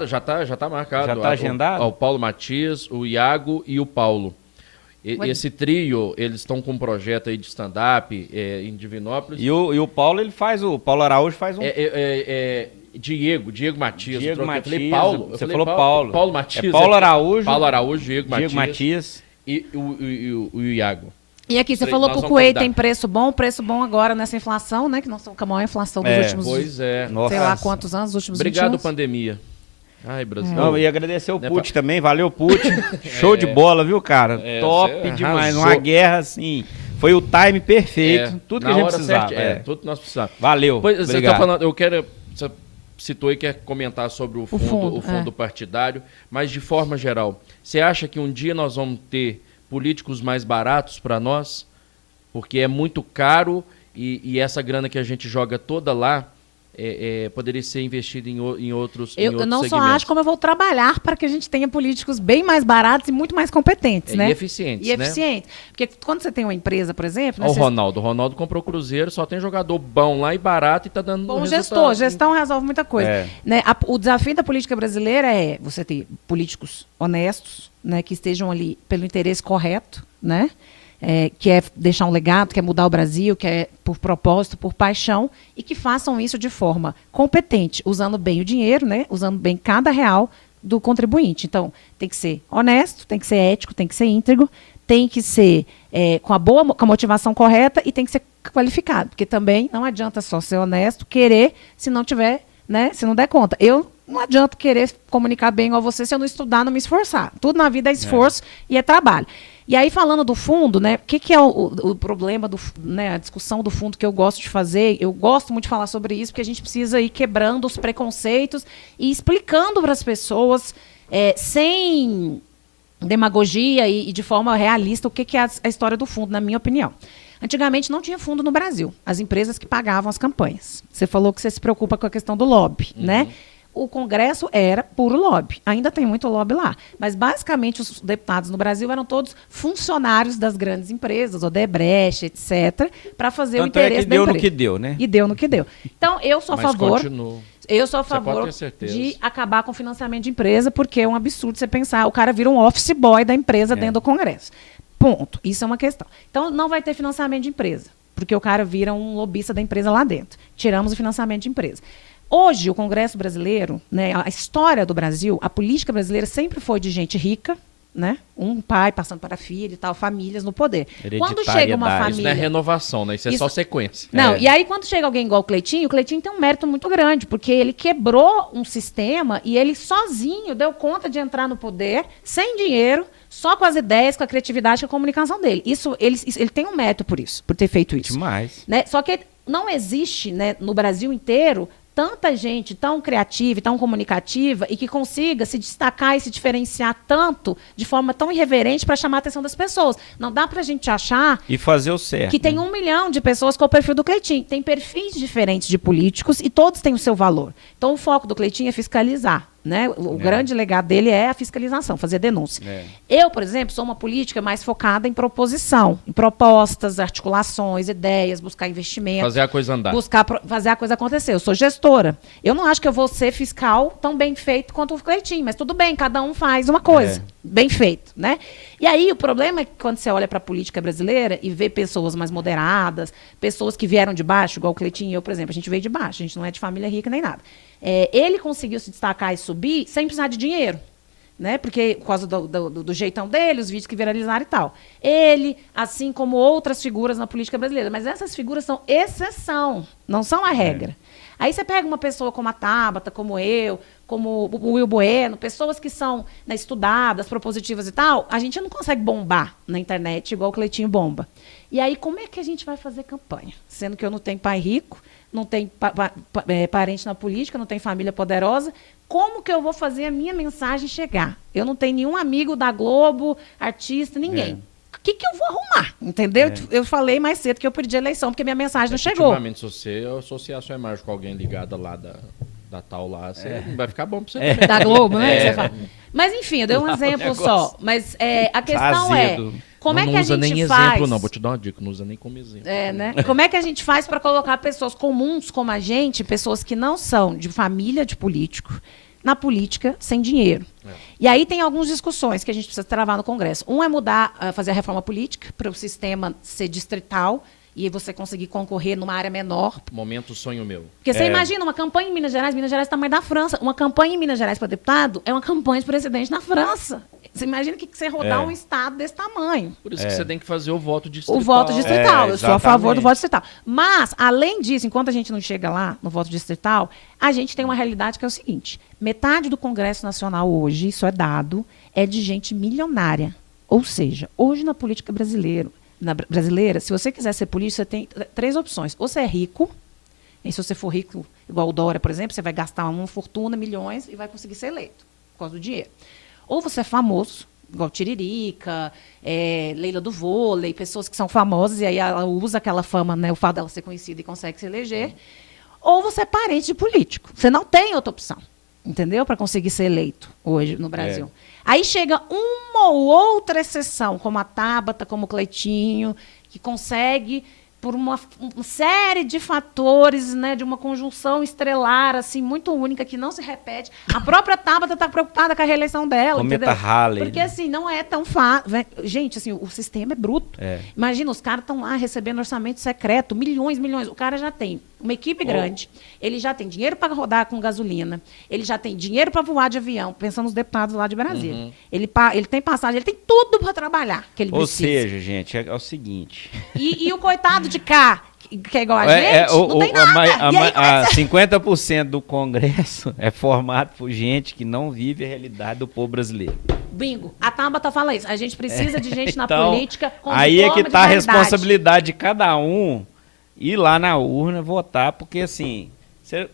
marcado. Já tá agendado? O Paulo Matias, o Iago e o Paulo. Esse trio, eles estão com um projeto aí de stand-up em Divinópolis. E o Paulo, o Paulo Araújo faz um... Diego Matias. Diego Matias. Falei Paulo. Você falou Paulo. Paulo Matias. Paulo Araújo. Paulo Araújo, Diego Matias. E o Iago. E aqui, você falou que o Cuey tem preço bom agora nessa inflação, né? Que nós estamos com a maior inflação dos últimos, sei lá quantos anos, os últimos 20 anos. Obrigado, pandemia. Ai, Brasil. Não, e agradecer o Putin também, valeu, Putin. Show de bola, viu, cara? Top demais, numa guerra assim. Foi o time perfeito, tudo que a gente precisava. Tudo que nós precisávamos. Valeu, pois, obrigado. Você tá falando, você citou aí que quer comentar sobre o fundo partidário, mas de forma geral, você acha que um dia nós vamos ter políticos mais baratos para nós? Porque é muito caro e essa grana que a gente joga toda lá poderia ser investida em outros Eu não segmentos. só acho, como eu vou trabalhar para que a gente tenha políticos bem mais baratos e muito mais competentes, né? E eficientes, né? Eficientes. Porque quando você tem uma empresa, por exemplo... Olha o Ronaldo comprou o Cruzeiro, só tem jogador bom lá e barato e tá dando bom resultado. Gestão resolve muita coisa. Né? O desafio da política brasileira é você ter políticos honestos, né, que estejam ali pelo interesse correto, né? Que é deixar um legado, que é mudar o Brasil, que é por propósito, por paixão, e que façam isso de forma competente, usando bem o dinheiro, né? Usando bem cada real do contribuinte. Então, tem que ser honesto, tem que ser ético, tem que ser íntegro, tem que ser com a motivação correta e tem que ser qualificado, porque também não adianta só ser honesto, querer, se não tiver, né? Se não der conta. Eu não adianta querer comunicar bem igual você se eu não estudar, não me esforçar. Tudo na vida é esforço e é trabalho. E aí, falando do fundo, né, o que é o problema, né, a discussão do fundo que eu gosto de fazer? Eu gosto muito de falar sobre isso, porque a gente precisa ir quebrando os preconceitos e explicando para as pessoas, sem demagogia e de forma realista, o que é a história do fundo, na minha opinião. Antigamente não tinha fundo no Brasil, as empresas que pagavam as campanhas. Você falou que você se preocupa com a questão do lobby, né? O Congresso era puro lobby. Ainda tem muito lobby lá. Mas, basicamente, os deputados no Brasil eram todos funcionários das grandes empresas, Odebrecht, etc., para fazer o interesse da empresa. Deu no que deu, né? E deu no que deu. Então, eu sou a favor... Continua. Eu sou a favor de acabar com o financiamento de empresa, porque é um absurdo você pensar, o cara vira um office boy da empresa dentro do Congresso. Ponto. Isso é uma questão. Então, não vai ter financiamento de empresa, porque o cara vira um lobista da empresa lá dentro. Tiramos o financiamento de empresa. Hoje, o Congresso brasileiro, né, a história do Brasil, a política brasileira sempre foi de gente rica, né? Um pai passando para filho e tal, famílias no poder. Quando chega uma família... Isso não é renovação, né? Isso é só sequência. Não, e aí quando chega alguém igual o Cleitinho tem um mérito muito grande, porque ele quebrou um sistema e ele sozinho deu conta de entrar no poder, sem dinheiro, só com as ideias, com a criatividade, com a comunicação dele. Ele tem um mérito por isso, por ter feito isso. Demais. Né? Só que não existe, né, no Brasil inteiro tanta gente tão criativa e tão comunicativa e que consiga se destacar e se diferenciar tanto, de forma tão irreverente, para chamar a atenção das pessoas. Não dá para a gente achar... E fazer o certo. Que tem 1 milhão de pessoas com o perfil do Cleitinho. Tem perfis diferentes de políticos e todos têm o seu valor. Então, o foco do Cleitinho é fiscalizar. Né? O grande legado dele é a fiscalização, fazer denúncia. Eu, por exemplo, sou uma política mais focada em proposição, em propostas, articulações, ideias, buscar investimento. Fazer a coisa andar. Fazer a coisa acontecer. Eu sou gestora. Eu não acho que eu vou ser fiscal tão bem feito quanto o Cleitinho, mas tudo bem, cada um faz uma coisa bem feito. Né? E aí, o problema é que quando você olha para a política brasileira e vê pessoas mais moderadas, pessoas que vieram de baixo, igual o Cleitinho e eu, por exemplo, a gente veio de baixo, a gente não é de família rica nem nada. Ele conseguiu se destacar e subir sem precisar de dinheiro, né? Porque por causa do jeitão dele, os vídeos que viralizaram e tal. Ele, assim como outras figuras na política brasileira, mas essas figuras são exceção, não são a regra. Aí você pega uma pessoa como a Tabata, como eu, como o Will Bueno, pessoas que são, né, estudadas, propositivas e tal, a gente não consegue bombar na internet igual o Cleitinho bomba. E aí, como é que a gente vai fazer campanha? Sendo que eu não tenho pai rico, não tenho parente na política, não tenho família poderosa, como que eu vou fazer a minha mensagem chegar? Eu não tenho nenhum amigo da Globo, artista, ninguém. O que eu vou arrumar? Entendeu? Eu falei mais cedo que eu perdi a eleição, porque minha mensagem não chegou. Efetivamente, se você associar sua imagem com alguém ligada lá da tal lá, você vai ficar bom pra você também. Da Globo, né? Você fala. Mas, enfim, eu dei um exemplo só. Mas a questão como é que a gente faz... Não usa nem exemplo, não. Vou te dar uma dica. Não usa nem como exemplo. Né? Como é que a gente faz para colocar pessoas comuns como a gente, pessoas que não são de família de político, na política sem dinheiro? E aí tem algumas discussões que a gente precisa travar no Congresso. Um é fazer a reforma política para o sistema ser distrital e você conseguir concorrer numa área menor. Momento sonho meu. Porque você imagina uma campanha em Minas Gerais é o tamanho da França. Uma campanha em Minas Gerais para deputado é uma campanha de presidente na França. Você imagina que você rodar um estado desse tamanho. Por isso que você tem que fazer o voto distrital. O voto distrital. Eu sou a favor do voto distrital. Mas, além disso, enquanto a gente não chega lá no voto distrital, a gente tem uma realidade que é o seguinte. Metade do Congresso Nacional hoje, isso é dado, é de gente milionária. Ou seja, hoje na política brasileira, se você quiser ser político, você tem 3 opções. Ou você é rico, e se você for rico, igual o Dória, por exemplo, você vai gastar uma fortuna, milhões, e vai conseguir ser eleito, por causa do dinheiro. Ou você é famoso, igual Tiririca, Leila do Vôlei, pessoas que são famosas, e aí ela usa aquela fama, né, o fato dela ser conhecida e consegue se eleger. Ou você é parente de político. Você não tem outra opção, entendeu? Para conseguir ser eleito hoje no Brasil. Aí chega uma ou outra exceção, como a Tabata, como o Cleitinho, que consegue, por uma série de fatores, né, de uma conjunção estrelar, assim, muito única, que não se repete. A própria Tabata está preocupada com a reeleição dela, entendeu? Halley, porque, assim, não é tão fácil. Gente, assim, o sistema é bruto. Imagina, os caras estão lá recebendo orçamento secreto, milhões. O cara já tem uma equipe grande, ele já tem dinheiro para rodar com gasolina, ele já tem dinheiro para voar de avião, pensando nos deputados lá de Brasília. Ele tem passagem, ele tem tudo para trabalhar que ele precisa. Ou seja, gente, é o seguinte... E o coitado de cá, que é igual a gente, não tem nada. E aí, 50% do Congresso é formado por gente que não vive a realidade do povo brasileiro. Bingo. A Tabata fala isso. A gente precisa de gente na Então, política com aí é que diploma tá a de verdade. responsabilidade de cada um ir lá na urna votar, porque assim,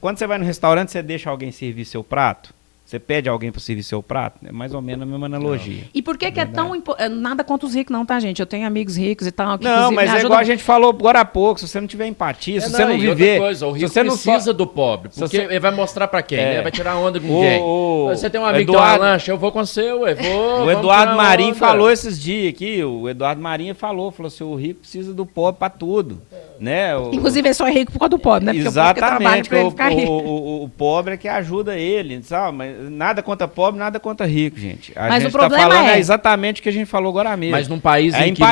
quando você vai no restaurante, você deixa alguém servir seu prato? Você pede alguém para servir seu prato? É mais ou menos a mesma analogia. E por que é tão importante? Nada contra os ricos, não, tá, gente? Eu tenho amigos ricos e tal. Que, não, mas me é igual a gente falou agora há pouco. Se você não tiver empatia, se você não viver... Coisa, o rico se você não precisa do pobre. Porque ele vai mostrar para quem? Né? Vai tirar onda com quem? Você tem um amigo que tem uma lancha, eu vou com você, ué. O Eduardo Marinho falou esses dias aqui. O Eduardo Marinho falou assim, o rico precisa do pobre para tudo. Né? Inclusive, ele só é rico por causa do pobre, né? Porque exatamente. O pobre é que ajuda ele, sabe? Mas nada contra pobre, nada contra rico, gente. A gente o problema tá falando exatamente o que a gente falou agora mesmo. Mas num país em que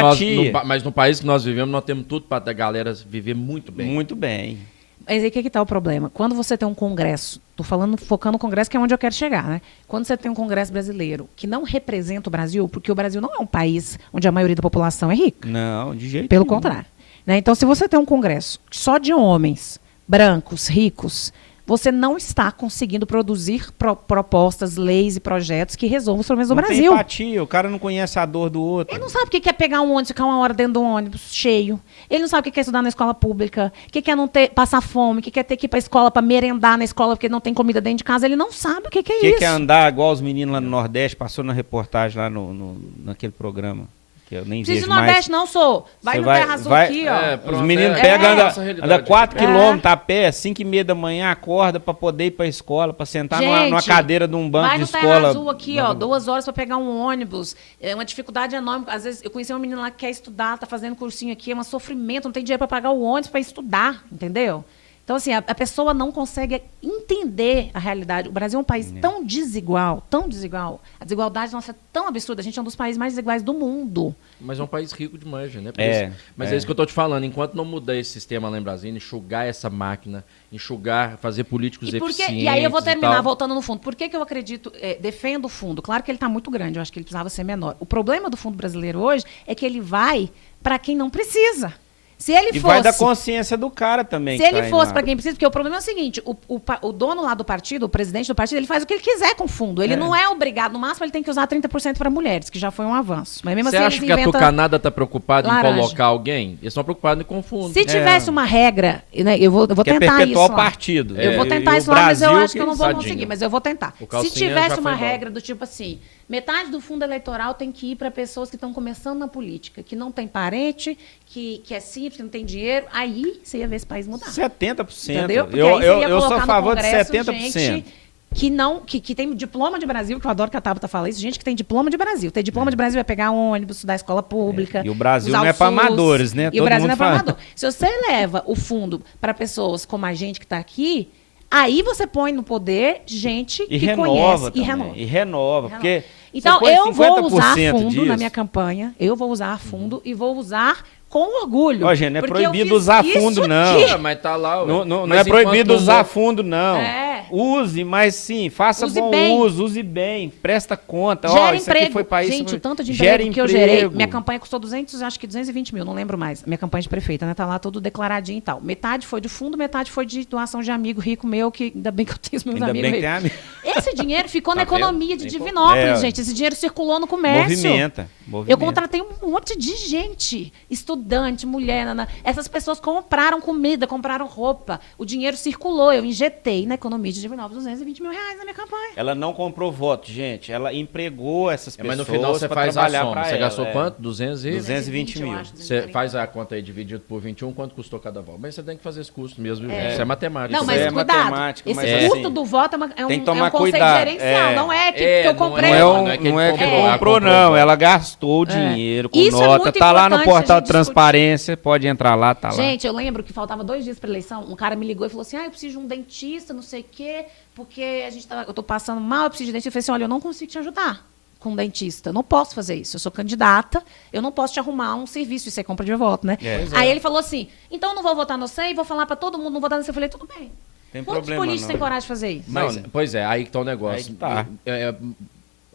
mas num país que nós vivemos, nós temos tudo para a galera viver muito bem. Muito bem. Mas aí que tá o problema? Quando você tem um congresso, focando no congresso, que é onde eu quero chegar, né? Quando você tem um congresso brasileiro que não representa o Brasil, porque o Brasil não é um país onde a maioria da população é rica. Não, de jeito Pelo nenhum. contrário. Né? Então, se você tem um congresso só de homens brancos, ricos, você não está conseguindo produzir propostas, leis e projetos que resolvam os problemas do Brasil. Não tem empatia, o cara não conhece a dor do outro. Ele não sabe o que é pegar um ônibus, ficar uma hora dentro de um ônibus cheio. Ele não sabe o que é estudar na escola pública, o que é não passar fome, o que é ter que ir para a escola para merendar na escola porque não tem comida dentro de casa. Ele não sabe o que é isso. O que é andar igual os meninos lá no Nordeste, passou na reportagem lá naquele programa. Eu nem Preciso vejo do Nordeste, mais. não sou. Vai no Terra Azul aqui, ó. Os meninos pegam, anda 4 quilômetros a pé, 5h30 da manhã, acorda pra poder ir pra escola, pra sentar numa cadeira de um banco de escola. Vai no Terra Azul aqui, ó, 2 horas pra pegar um ônibus. É uma dificuldade enorme. Às vezes, eu conheci uma menina lá que quer estudar, tá fazendo cursinho aqui, é um sofrimento, não tem dinheiro pra pagar o ônibus pra estudar, entendeu? Então, assim, a pessoa não consegue entender a realidade. O Brasil é um país tão desigual, tão desigual. A desigualdade nossa é tão absurda. A gente é um dos países mais desiguais do mundo. Mas é um país rico demais, né? Mas é isso que eu tô te falando. Enquanto não mudar esse sistema lá em Brasília, enxugar essa máquina, fazer políticos eficientes. E aí eu vou terminar voltando no fundo. Por que eu acredito, defendo o fundo? Claro que ele está muito grande, eu acho que ele precisava ser menor. O problema do fundo brasileiro hoje é que ele vai para quem não precisa. Se ele vai da consciência do cara também. Se ele fosse para quem precisa, porque o problema é o seguinte, o dono lá do partido, o presidente do partido, ele faz o que ele quiser com o fundo. Ele não é obrigado, no máximo ele tem que usar 30% para mulheres, que já foi um avanço. Mas mesmo Você assim, acha que a Tucanada está preocupada em colocar alguém? Eles estão preocupados com o fundo. Se tivesse uma regra, né, eu vou tentar isso lá. O partido. Eu vou tentar isso lá, mas eu acho que eu não vou conseguir, mas eu vou tentar. Se tivesse uma regra do tipo assim, metade do fundo eleitoral tem que ir para pessoas que estão começando na política, que não tem parente, que é simples, que não tem dinheiro. Aí você ia ver esse país mudar. 70%. Entendeu? Porque eu sou a favor de 70%. Gente que tem diploma de Brasil, que eu adoro que a Tabata fala isso, gente que tem diploma de Brasil. Ter diploma de Brasil é pegar um ônibus, estudar escola pública. E o Brasil não é para amadores, né? E o Brasil não é para amadores. Se você leva o fundo para pessoas como a gente que está aqui, aí você põe no poder gente que conhece e renova. Porque então, eu vou usar fundo na minha campanha, eu vou usar fundo e vou usar com orgulho. Ó, gente, não é proibido usar fundo, não. Mas tá lá. Não é proibido usar fundo, não. É. Use, mas sim, faça bom uso, use bem, presta conta. Gera isso emprego. Aqui foi país. Gente, o tanto de emprego que eu gerei. Minha campanha custou 220 mil, não lembro mais. Minha campanha de prefeita, né? Tá lá tudo declaradinho e tal. Metade foi de fundo, metade foi de doação de amigo rico meu, que ainda bem que eu tenho os meus amigos ricos. Esse dinheiro ficou na economia de Divinópolis, gente. Esse dinheiro circulou no comércio. Movimenta. Eu contratei um monte de gente, estudante, mulher, essas pessoas compraram comida, compraram roupa, o dinheiro circulou, eu injetei na economia de Divinópolis 220 mil reais na minha campanha. Ela não comprou voto, gente, ela empregou essas pessoas. Mas no final você faz a soma, você gastou quanto? 220 mil. Você faz a conta aí dividido por 21, quanto custou cada voto? Mas você tem que fazer esse custo mesmo, isso é matemática. Não, mas cuidado, esse custo do voto é um conceito gerencial, não é que eu comprei. Não é que comprou, não, ela gastou o dinheiro com nota, tá lá no portal de transparência, pode entrar lá, tá lá. Gente, eu lembro que faltava 2 dias para eleição, um cara me ligou e falou assim, eu preciso de um dentista, não sei o quê, porque eu tô passando mal, eu preciso de dentista. Eu falei assim, olha, eu não consigo te ajudar com um dentista, eu não posso fazer isso, eu sou candidata, eu não posso te arrumar um serviço, isso é compra de voto, né? Aí ele falou assim, então eu não vou votar no você e vou falar para todo mundo não votar no você. Eu falei, tudo bem. Quantos políticos têm coragem de fazer isso? Mas, pois é, aí que tá o negócio. Aí que tá.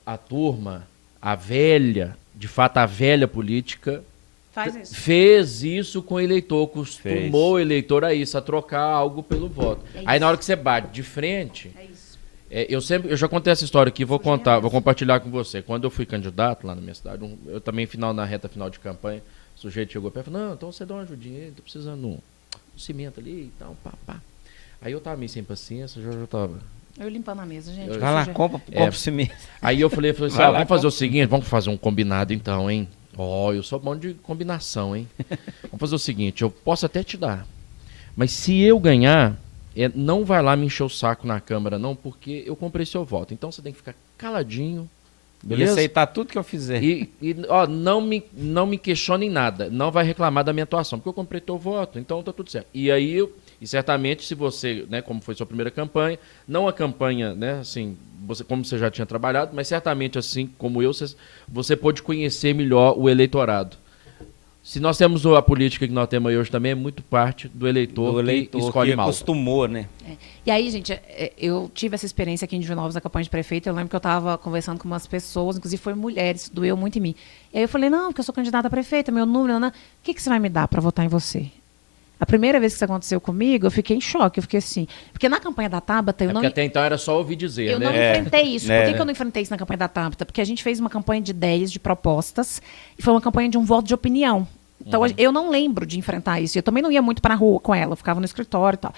A turma, a velha, de fato a velha política, Faz isso. Fez isso com o eleitor, acostumou Fez. o eleitor a isso, a trocar algo pelo voto. É Aí na isso. hora que você bate de frente, É isso. eu já contei essa história aqui, vou Sugiro contar, vou isso. compartilhar com você. Quando eu fui candidato lá na minha cidade, eu também na reta final de campanha, o sujeito chegou perto e falou, não, então você dá uma ajudinha aí, tô precisando um cimento ali e tal, pá. Aí eu tava meio sem paciência, já tava... Eu limpando a mesa, gente. Eu- Vai lá, suja. compra cimento. Aí eu falei assim, Vai lá, vamos fazer o seguinte, vamos fazer um combinado então, hein? Ó, eu sou bom de combinação, hein? Vamos fazer o seguinte, eu posso até te dar, mas se eu ganhar, não vai lá me encher o saco na Câmara, não, porque eu comprei seu voto. Então você tem que ficar caladinho, E beleza? aceitar tudo que eu fizer. Ó, não me questione em nada, não vai reclamar da minha atuação, porque eu comprei teu voto, então tá tudo certo. E certamente, se você, né, como foi sua primeira campanha, não a campanha, né, assim, como você já tinha trabalhado, mas certamente, assim como eu, você pôde conhecer melhor o eleitorado. Se nós temos a política que nós temos aí hoje também, é muito parte do eleitor, Do eleitor que escolhe que mal. acostumou, né? E aí, gente, eu tive essa experiência aqui em Divinópolis, na campanha de prefeito. Eu lembro que eu estava conversando com umas pessoas, inclusive foi mulheres, doeu muito em mim. E aí eu falei, não, porque eu sou candidata a prefeita, meu número, não. O que você vai me dar para votar em você? A primeira vez que isso aconteceu comigo, eu fiquei em choque, eu fiquei assim. Porque na campanha da Tabata, eu não... Porque até então era só ouvir dizer, Eu né? não enfrentei isso. É. Por que eu não enfrentei isso na campanha da Tabata? Porque a gente fez uma campanha de ideias, de propostas, e foi uma campanha de um voto de opinião. Então, eu não lembro de enfrentar isso. Eu também não ia muito para a rua com ela, eu ficava no escritório e tal,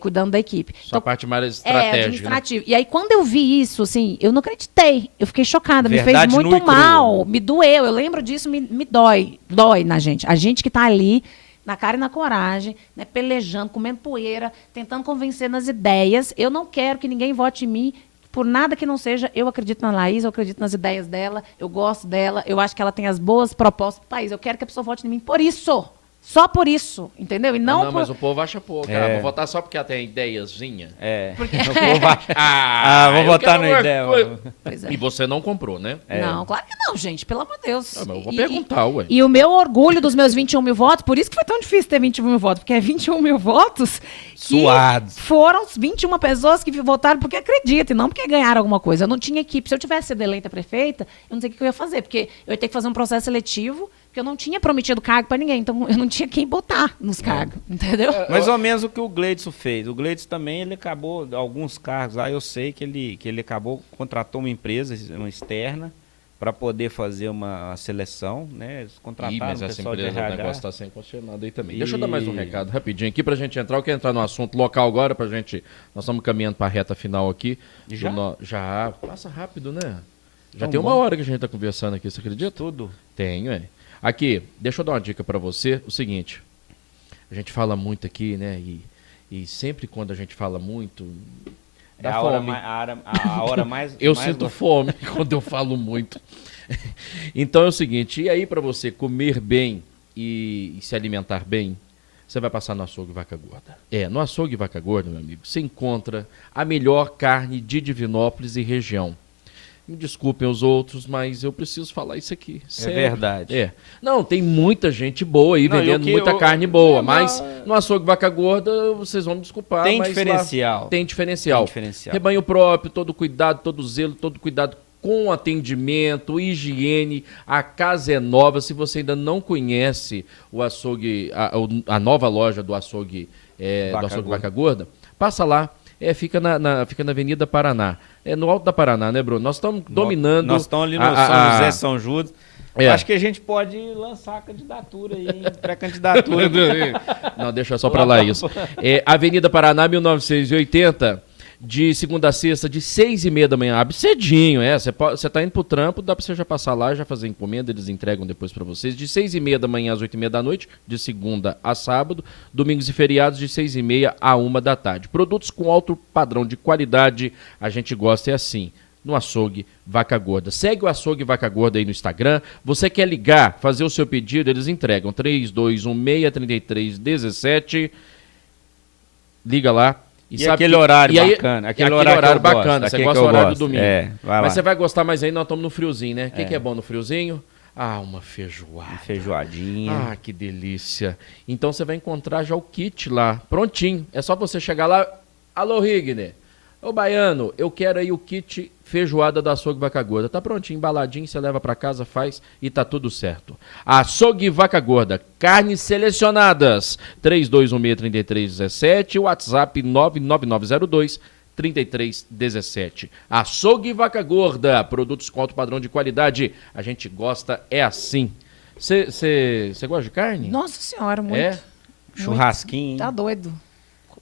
cuidando da equipe. Só a parte mais É, estratégica, né? administrativo. E aí, quando eu vi isso, assim, eu não acreditei. Eu fiquei chocada, me Verdade fez nua e muito crua. mal, me doeu. Eu lembro disso, me dói. Dói na gente. A gente que está ali, na cara e na coragem, né, pelejando, comendo poeira, tentando convencer nas ideias. Eu não quero que ninguém vote em mim por nada que não seja. Eu acredito na Laís, eu acredito nas ideias dela, eu gosto dela, eu acho que ela tem as boas propostas do país. Eu quero que a pessoa vote em mim por isso. Só por isso, entendeu? E não, Não, mas o povo acha pouco, cara. Vou votar só porque ela tem ideiazinha. É. Porque- O povo acha- vou eu votar quero na uma ideia. coisa. Pois é. E você não comprou, né? Não, claro que não, gente. Pelo amor de Deus. Ah, mas eu vou perguntar, ué. E o meu orgulho dos meus 21 mil votos, por isso que foi tão difícil ter 21 mil votos, porque é 21 mil votos que Suados. foram 21 pessoas que votaram porque acreditam e não porque ganharam alguma coisa. Eu não tinha equipe. Se eu tivesse sido eleita prefeita, eu não sei o que eu ia fazer, porque eu ia ter que fazer um processo seletivo, porque eu não tinha prometido cargo para ninguém, então eu não tinha quem botar nos cargos, entendeu? Mais ou menos o que o Gleidson fez. O Gleidson também, ele acabou, alguns cargos lá, eu sei que ele acabou, contratou uma empresa, uma externa, para poder fazer uma seleção, né? Eles contrataram Mas o essa pessoal de empresa, o RH. negócio está sendo questionado aí também. E- Deixa eu dar mais um recado rapidinho aqui pra gente entrar. Eu quero entrar no assunto local agora pra gente... Nós estamos caminhando pra reta final aqui. Já? Já. Passa rápido, né? Já Tão tem uma bom. hora que a gente tá conversando aqui, você acredita? Tudo. Tenho, é. Aqui, deixa eu dar uma dica pra você. O seguinte, a gente fala muito aqui, né? E sempre quando a gente fala muito, É dá a hora, fome. a hora mais... Eu mais sinto gostosa. fome quando eu falo muito. Então é o seguinte, e aí para você comer bem e se alimentar bem, você vai passar no Açougue Vaca Gorda. No Açougue Vaca Gorda, meu amigo, você encontra a melhor carne de Divinópolis e região. Me desculpem os outros, mas eu preciso falar isso aqui. Sério. verdade. Não, tem muita gente boa aí Não, e o vendendo que muita eu- carne boa, Não, mas não, no Açougue Vaca Gorda, vocês vão me desculpar, Tem mas lá diferencial. tem diferencial. Tem diferencial. Rebanho próprio, todo cuidado, todo zelo, todo cuidado com atendimento, higiene. A casa é nova. Se você ainda não conhece o açougue, a nova loja do açougue, Vaca do açougue Gorda. Vaca Gorda, passa lá. Fica na Avenida Paraná. No Alto da Paraná, né, Bruno? Nós estamos dominando. Nós estamos ali no a- São a- José, São Judas. É. Acho que a gente pode lançar a candidatura aí, hein? Pré-candidatura. Não, deixa só pra lá isso. Avenida Paraná, 1980, de segunda a sexta, de 6h30 da manhã. Abre cedinho, Você tá indo pro trampo, dá pra você já passar lá, já fazer encomenda, eles entregam depois pra vocês. De 6h30 da manhã às 8h30 da noite, de segunda a sábado. Domingos e feriados, de 6h30 a 1 da tarde. Produtos com alto padrão de qualidade, a gente gosta, é assim. No Açougue Vaca Gorda. Segue o Açougue Vaca Gorda aí no Instagram. Você quer ligar, fazer o seu pedido, eles entregam. 3216-3317. Liga lá. E sabe aquele que- horário e aí- bacana. aquele horário que eu gosto, bacana. Você aquele gosta que do eu horário do gosto. domingo. Vai Mas lá. você vai gostar mais aí, nós estamos no friozinho, né? O que é bom no friozinho? Uma feijoada. Feijoadinha. Que delícia. Então você vai encontrar já o kit lá, prontinho. É só você chegar lá. Alô, Rigner. Ô, Baiano, eu quero aí o kit feijoada da Açougue Vaca Gorda. Tá prontinho, embaladinho, você leva pra casa, faz e tá tudo certo. Açougue Vaca Gorda, carnes selecionadas. 3216-3317, WhatsApp 99902-3317. Açougue Vaca Gorda, produtos com alto padrão de qualidade. A gente gosta, é assim. Você gosta de carne? Nossa senhora, muito. É? Churrasquinho. Tá doido.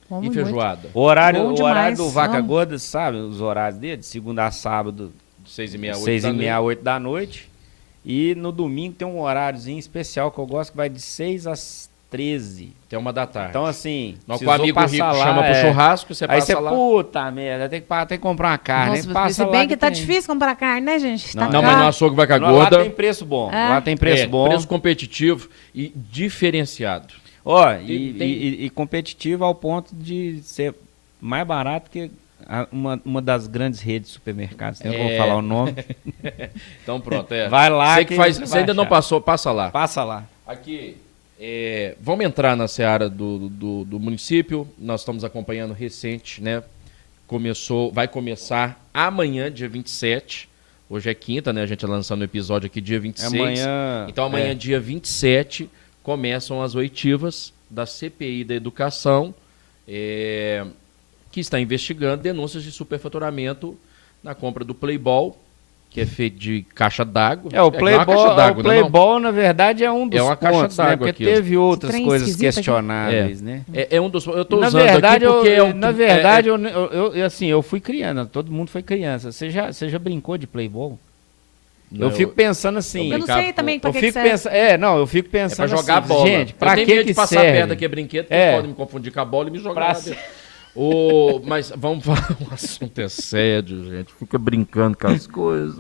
Como E feijoada? O horário, Bom o horário demais, do Vaca amo. Gorda, sabe? Os horários dele, de segunda a sábado, 6h30, 6h30, 8 da noite. E no domingo tem um horáriozinho especial que eu gosto, que vai de 6 às 13. Até 1h. Então, assim, Nosso precisou amigo passar rico lá, chama pro churrasco, você Aí passa você, lá. puta merda, tem que comprar uma carne. Nossa, aí passa se lá bem que tá tem. difícil comprar carne, né, gente? Tá Não, mas caro. no Açougue Vaca Lá Gorda tem preço bom. É. Lá tem preço bom. preço competitivo e diferenciado. Ó, Tem- e competitivo ao ponto de ser mais barato que uma das grandes redes de supermercados. Não vou falar o nome. Então pronto, é. Vai lá Você que que faz, você você vai ainda não achar. passou, passa lá. Passa lá. Aqui, vamos entrar na seara do município. Nós estamos acompanhando recente, né? Vai começar amanhã, dia 27. Hoje é quinta, né? A gente tá lançando o episódio aqui dia 26. Amanhã. Então amanhã, dia 27, começam as oitivas da CPI da Educação, que está investigando denúncias de superfaturamento na compra do Playball, que é feito de caixa d'água. O não é uma caixa d'água, o Playball, na verdade, é um dos É uma caixa pontos, né? d'água Porque aqui, ó. teve outras trem coisas esquisito aqui. questionáveis, né? É um dos. Eu estou Na usando verdade, aqui porque na verdade, eu fui criança, todo mundo foi criança. Você já brincou de Playball? Eu fico pensando assim. Eu não sei também pra Eu que fico serve. pensando, eu fico pra pensando jogar assim, bola. gente, pra eu tenho que medo que de passar serve? perto daquele brinquedo, porque podem me confundir com a bola e me jogar Pra lá dentro. Mas vamos falar, o assunto é sério, gente. Fica brincando com as coisas.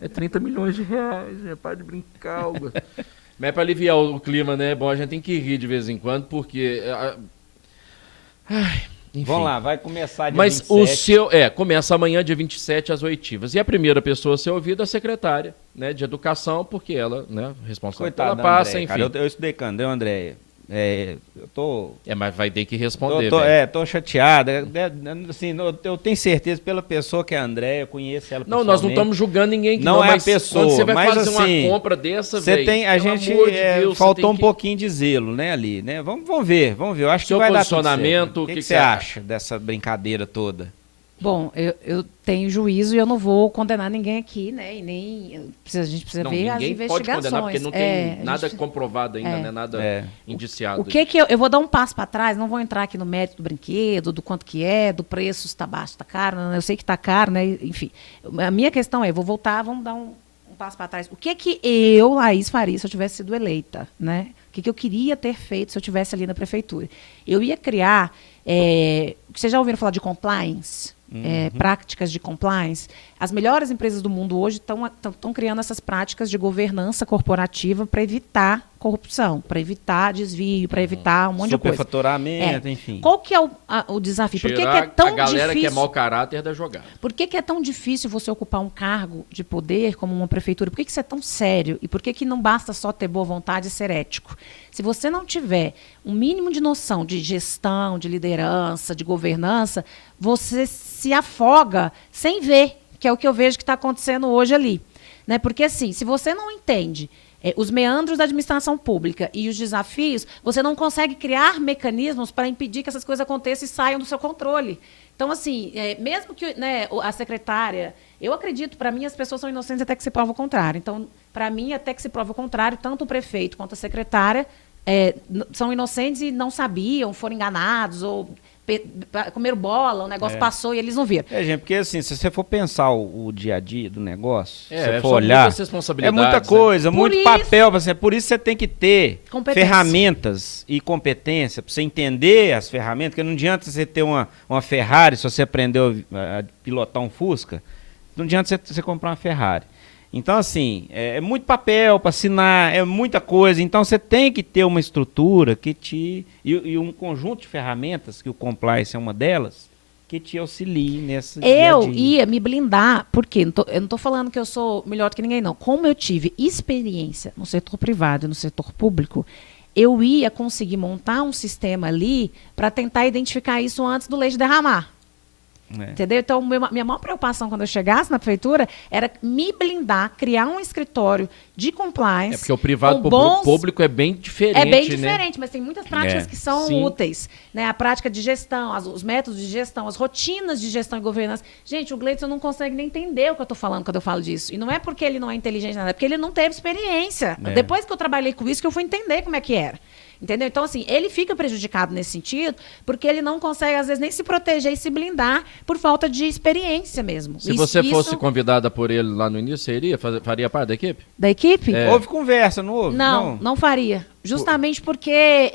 É 30 milhões de reais, gente. Para de brincar. Mas é para aliviar o clima, né? Bom, a gente tem que rir de vez em quando, porque... enfim. Vamos lá, vai começar dia Mas 27. o seu... começa amanhã, dia 27, às oitivas. E a primeira pessoa a ser ouvida é a secretária, né, de educação, porque ela, né, responsável Coitada pela da passa, Andréia, enfim. cara, eu estudei Candê, Andréia. Eu tô... Mas vai ter que responder, velho. tô chateado. Assim, eu tenho certeza pela pessoa que é a Andréia, eu conheço ela Não, nós não pessoalmente. estamos julgando ninguém aqui, Não é a mas pessoa, quando você vai mas fazer assim, uma compra dessa, Você velho, tem, a pelo gente amor de Deus, você faltou tem um pouquinho de zelo, né, ali, né? Vamos ver. Eu acho Seu que vai dar tudo posicionamento, certo. o que que você você acha dessa brincadeira toda? Bom, eu tenho juízo e eu não vou condenar ninguém aqui, né? E nem a gente precisa Não, ver as ninguém pode investigações. condenar, porque não tem a nada gente- comprovado ainda, né? Nada indiciado. O que eu vou dar um passo para trás, não vou entrar aqui no mérito do brinquedo, do quanto que é, do preço, se está baixo, está caro, né? Eu sei que está caro, né? Enfim, a minha questão é, vou voltar, vamos dar um passo para trás. O que eu, Laís, faria se eu tivesse sido eleita, né? O que eu queria ter feito se eu tivesse ali na prefeitura? Eu ia criar, vocês já ouviram falar de compliance? Práticas de compliance. As melhores empresas do mundo hoje estão criando essas práticas de governança corporativa para evitar corrupção, para evitar desvio, para evitar um monte de coisa. Superfaturamento, enfim. Qual que é o desafio? Por que Tirar é tão a galera difícil? que é mau caráter da jogada. Por que é tão difícil você ocupar um cargo de poder como uma prefeitura? Por que isso é tão sério? E por que não basta só ter boa vontade e ser ético? Se você não tiver um mínimo de noção de gestão, de liderança, de governança, você se afoga sem ver, que é o que eu vejo que está acontecendo hoje ali. Né? Porque, assim, se você não entende os meandros da administração pública e os desafios, você não consegue criar mecanismos para impedir que essas coisas aconteçam e saiam do seu controle. Então, assim, mesmo que, né, a secretária... Eu acredito, para mim, as pessoas são inocentes até que se prova o contrário. Então, para mim, até que se prova o contrário, tanto o prefeito quanto a secretária são inocentes e não sabiam, foram enganados ou comeram bola, o negócio passou e eles não viram. Gente, porque assim, se você for pensar o dia a dia do negócio, se você for são olhar, muitas responsabilidades, é muita coisa, Por muito isso- papel. Por isso você tem que ter Competência. ferramentas e competência para você entender as ferramentas, porque não adianta você ter uma Ferrari se você aprendeu a pilotar um Fusca, não adianta você comprar uma Ferrari. Então, assim, é muito papel para assinar, é muita coisa. Então, você tem que ter uma estrutura e um conjunto de ferramentas, que o compliance é uma delas, que te auxilie nessa dia a dia. Eu ia me blindar, porque eu não estou falando que eu sou melhor do que ninguém, não. Como eu tive experiência no setor privado e no setor público, eu ia conseguir montar um sistema ali para tentar identificar isso antes do leite derramar. Entendeu? Então, minha maior preocupação quando eu chegasse na prefeitura era me blindar, criar um escritório de compliance. Porque o privado público é bem diferente, é bem né? diferente, mas tem muitas práticas que são úteis. Né? A prática de gestão, os métodos de gestão, as rotinas de gestão e governança. Gente, o Gleidson não consegue nem entender o que eu estou falando quando eu falo disso. E não é porque ele não é inteligente, nada, é porque ele não teve experiência. Depois que eu trabalhei com isso, que eu fui entender como é que era. Entendeu? Então, assim, ele fica prejudicado nesse sentido, porque ele não consegue, às vezes, nem se proteger e se blindar por falta de experiência mesmo. Se você fosse convidada por ele lá no início, você iria? Faria parte da equipe? Da equipe? Houve conversa, não houve? Não faria. Justamente porque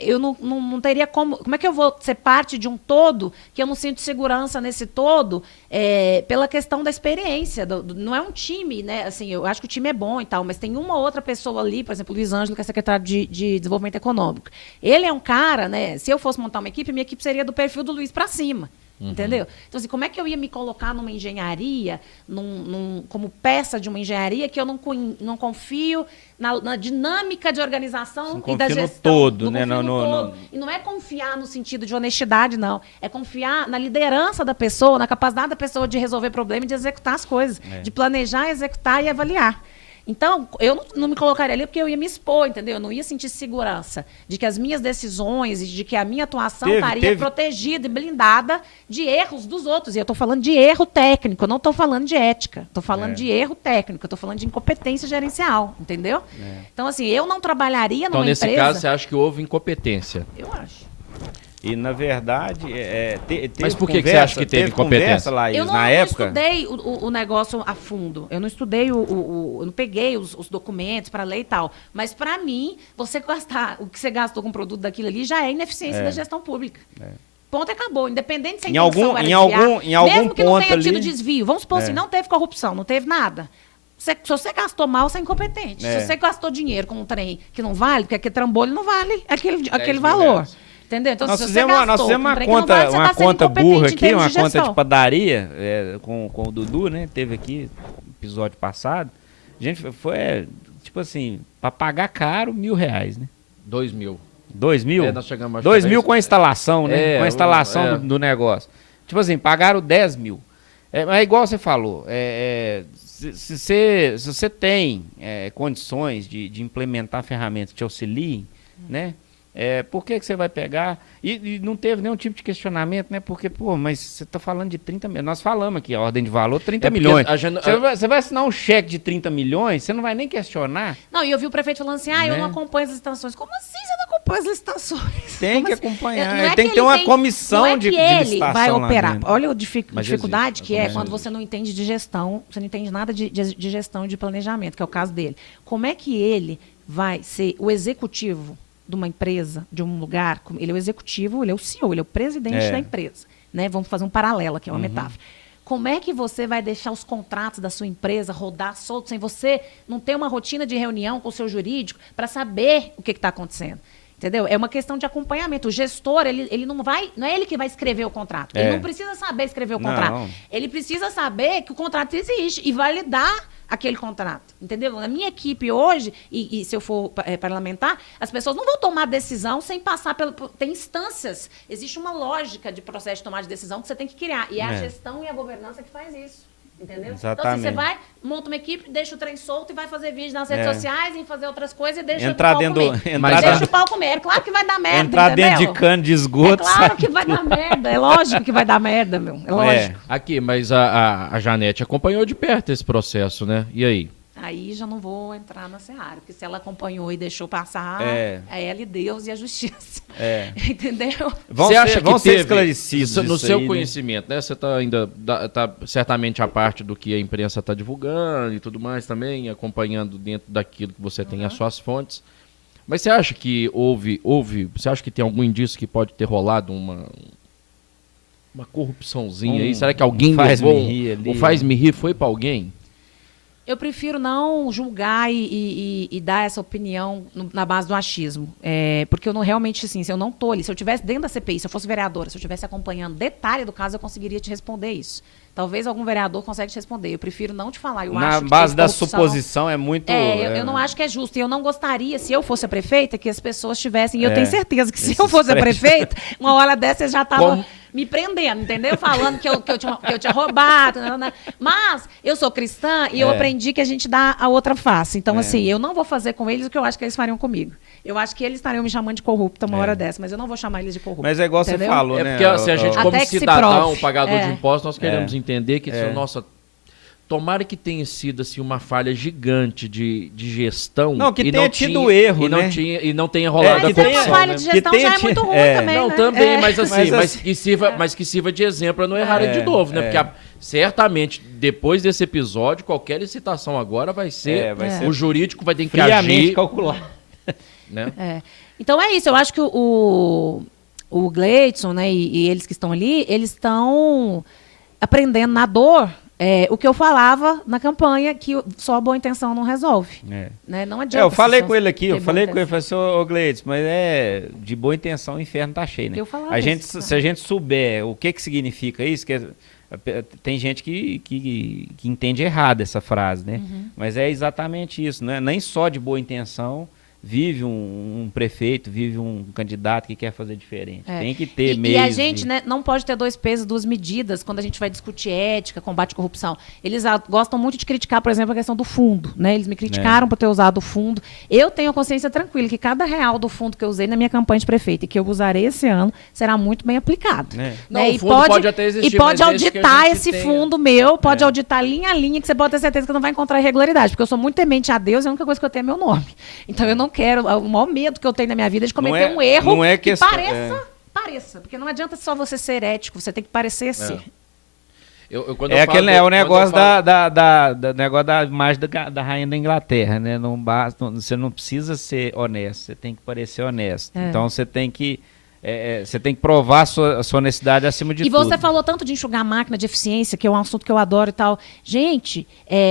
eu não teria como... Como é que eu vou ser parte de um todo que eu não sinto segurança nesse todo pela questão da experiência? Não é um time, né? Assim, eu acho que o time é bom e tal, mas tem uma outra pessoa ali, por exemplo, o Luiz Ângelo, que é secretário de Desenvolvimento Econômico. Ele é um cara, né? Se eu fosse montar uma equipe, minha equipe seria do perfil do Luiz para cima. Entendeu? Então, assim, como é que eu ia me colocar numa engenharia, como peça de uma engenharia, que eu não confio na dinâmica de organização e da gestão? Todo, né? Todo. E não é confiar no sentido de honestidade, não. É confiar na liderança da pessoa, na capacidade da pessoa de resolver problema e de executar as coisas. De planejar, executar e avaliar. Então, eu não me colocaria ali porque eu ia me expor, entendeu? Eu não ia sentir segurança de que as minhas decisões e de que a minha atuação estaria protegida e blindada de erros dos outros. E eu estou falando de erro técnico, eu não estou falando de ética. Estou falando de erro técnico, eu estou falando de incompetência gerencial, entendeu? Então, assim, eu não trabalharia numa empresa... Então, nesse caso, você acha que houve incompetência? Eu acho. E, na verdade, mas por que você acha que teve incompetência? Laís, eu não estudei o negócio a fundo. Eu não estudei, eu não peguei os documentos para ler e tal. Mas, para mim, você gastar o que você gastou com o produto daquilo ali já é ineficiência da gestão pública. Ponto, acabou. Independente se a intenção era desviar, mesmo que não tenha tido desvio. Vamos supor assim, não teve corrupção, não teve nada. Se você gastou mal, você é incompetente. Se você gastou dinheiro com um trem que não vale, porque aquele trambolho não vale aquele valor. Entendeu? Então, nós fizemos uma conta burra aqui, uma conta de padaria, com o Dudu, né? Teve aqui no episódio passado. A gente foi, tipo assim, para pagar caro, R$1.000, né? 2.000. 2.000? Nós chegamos a 2.000 com a instalação, né? Com a instalação do negócio. Tipo assim, pagaram 10.000. Mas igual você falou, se você tem condições de implementar ferramentas que te auxiliem, né? Por que você vai pegar? E não teve nenhum tipo de questionamento, né? Porque, mas você está falando de 30 milhões. Nós falamos aqui, a ordem de valor, 30 milhões. Você vai assinar um cheque de 30 milhões, você não vai nem questionar. Não, e eu vi o prefeito falando assim, eu não acompanho as licitações. Como assim você não acompanha as licitações? Tem que acompanhar. Tem que ter uma comissão de licitação. Ele vai operar. Olha a dificuldade que é quando você não entende de gestão, você não entende nada de gestão e de planejamento, que é o caso dele. Como é que ele vai ser o executivo de uma empresa, de um lugar, ele é o executivo, ele é o CEO, ele é o presidente da empresa. Né? Vamos fazer um paralelo aqui, uma metáfora. Como é que você vai deixar os contratos da sua empresa rodar soltos sem você não ter uma rotina de reunião com o seu jurídico para saber o que está acontecendo? Entendeu? É uma questão de acompanhamento. O gestor, ele não é ele que vai escrever o contrato. Ele não precisa saber escrever o contrato. Não. Ele precisa saber que o contrato existe e validar aquele contrato, entendeu? Na minha equipe hoje, e se eu for parlamentar, as pessoas não vão tomar decisão sem passar tem instâncias. Existe uma lógica de processo de tomada de decisão que você tem que criar. E é a gestão e a governança que faz isso. Entendeu? Exatamente. Então, assim, você vai, monta uma equipe, deixa o trem solto e vai fazer vídeo nas redes sociais e fazer outras coisas e deixa o pau comer. É claro que vai dar merda, entrar dentro de cano de esgoto. É claro que vai dar merda. É lógico que vai dar merda, meu. É lógico. Aqui, mas a Janete acompanhou de perto esse processo, né? E aí? Aí já não vou entrar na seara, porque se ela acompanhou e deixou passar, é ela e Deus e a justiça. Entendeu? Você acha que ser esclarecidos no seu conhecimento, né? Você está ainda certamente a parte do que a imprensa está divulgando e tudo mais também, acompanhando dentro daquilo que você tem as suas fontes. Mas você acha que você acha que tem algum indício que pode ter rolado uma corrupçãozinha aí? Será que alguém levou o faz-me rir foi para alguém? Eu prefiro não julgar e dar essa opinião na base do achismo. Porque eu não realmente, assim, se eu não estou ali, se eu estivesse dentro da CPI, se eu fosse vereadora, se eu estivesse acompanhando detalhe do caso, eu conseguiria te responder isso. Talvez algum vereador consiga te responder. Eu prefiro não te falar. Eu Na acho que base da corrupção... suposição é muito... eu não acho que é justo. E eu não gostaria, se eu fosse a prefeita, que as pessoas tivessem... E eu É. tenho certeza que se Esses eu fosse a prédios. prefeita, uma hora dessa eu já estava Como? me prendendo, entendeu? Falando que eu tinha roubado. Né? Mas eu sou cristã e eu aprendi que a gente dá a outra face. Então, assim, eu não vou fazer com eles o que eu acho que eles fariam comigo. Eu acho que eles estariam me chamando de corrupta uma hora dessa, mas eu não vou chamar eles de corrupta. Mas é igual entendeu? você falou, É né? porque assim, a gente, como Até que se cidadão, prove. pagador de impostos, nós queremos entender que, É. nossa, tomara que tenha sido assim, uma falha gigante de gestão. Não, que e tenha tido erro, e não né? e não tenha rolado Mas a ter uma corrupção. falha Né? de Que gestão tenha já é tido- muito ruim é. também, Não, né? também, mas assim, Mas mas que sirva de exemplo para não errarem de novo, né? Porque certamente, depois desse episódio, qualquer licitação agora vai ser, vai ser o jurídico vai ter que friamente agir, calcular. né? Então é isso, eu acho que o Gleidson, né, e eles que estão ali, eles estão aprendendo na dor o que eu falava na campanha, que só a boa intenção não resolve. Né? Não adianta. Eu falei só com ele aqui, ter eu falei boa com ele, intenção. falei assim, ô Gleides, mas de boa intenção o inferno tá cheio, né? Eu falava isso. Se a gente souber o que significa isso, tem gente que entende errado essa frase, né? Mas é exatamente isso, né? Nem só de boa intenção vive um prefeito, vive um candidato que quer fazer diferente. Tem que ter E a meios gente, né, não pode ter dois pesos, duas medidas quando a gente vai discutir ética, combate à corrupção. Eles gostam muito de criticar, por exemplo, a questão do fundo. Né? Eles me criticaram por ter usado o fundo. Eu tenho a consciência tranquila que cada real do fundo que eu usei na minha campanha de prefeito e que eu usarei esse ano será muito bem aplicado. Não, Né? o fundo pode até existir, e pode mas desde que a auditar gente esse tenha- fundo meu, pode auditar linha a linha, que você pode ter certeza que não vai encontrar irregularidade, porque eu sou muito temente a Deus e a única coisa que eu tenho é meu nome. Então eu não quero, o maior medo que eu tenho na minha vida é de cometer um erro não é que questão- pareça, porque não adianta só você ser ético, você tem que parecer ser. Quando eu É aquele falo- o negócio quando eu falo- da negócio da imagem da rainha da Inglaterra, né? Não basta, você não precisa ser honesto, você tem que parecer honesto. Então você tem que provar a sua honestidade acima de E tudo. você falou tanto de enxugar a máquina, de eficiência, que é um assunto que eu adoro e tal. Gente,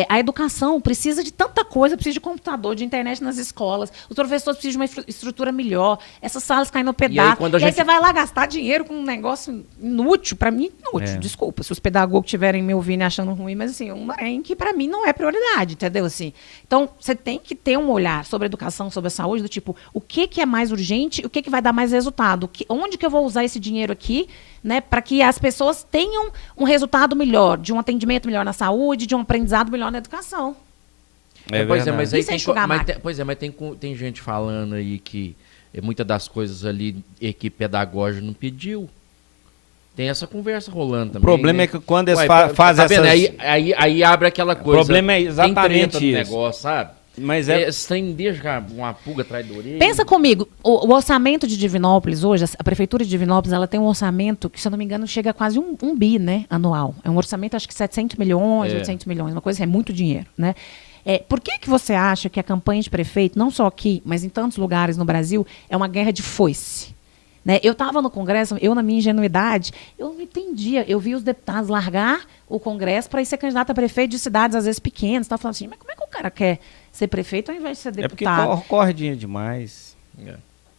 a educação precisa de tanta coisa, precisa de computador, de internet nas escolas, os professores precisam de uma estrutura melhor, essas salas caem no pedaço. quando a E aí gente- você vai lá gastar dinheiro com um negócio inútil, para mim inútil, desculpa, se os pedagogos estiverem me ouvindo e achando ruim, mas assim, um trem que para mim não é prioridade, entendeu? Assim, então, você tem que ter um olhar sobre a educação, sobre a saúde, do tipo, o que é mais urgente, o que vai dar mais resultado, onde que eu vou usar esse dinheiro aqui, né, para que as pessoas tenham um resultado melhor, de um atendimento melhor na saúde, de um aprendizado melhor na educação. Pois é, mas aí Isso é tem, enxugar a máquina. tem gente falando aí que muitas das coisas ali, equipe pedagógica não pediu. Tem essa conversa rolando também. O problema né? é que quando eles Ué, fazem tá vendo? essas... Aí abre aquela coisa. problema é exatamente tem treta no isso. negócio, sabe? Mas Sem deixar uma pulga atrás da orelha. Pensa comigo, o orçamento de Divinópolis hoje, a prefeitura de Divinópolis, ela tem um orçamento que, se eu não me engano, chega a quase um bi, né, anual. É um orçamento, acho que 700 milhões, 800 milhões, uma coisa, é muito dinheiro, né? Por que você acha que a campanha de prefeito, não só aqui, mas em tantos lugares no Brasil, é uma guerra de foice? Né? Eu estava no Congresso, eu, na minha ingenuidade, eu não entendia. Eu vi os deputados largar o Congresso para ir ser candidato a prefeito de cidades, às vezes, pequenas. Estava falando assim, mas como é que o cara quer ser prefeito ao invés de ser É porque deputado? corre dinheiro demais.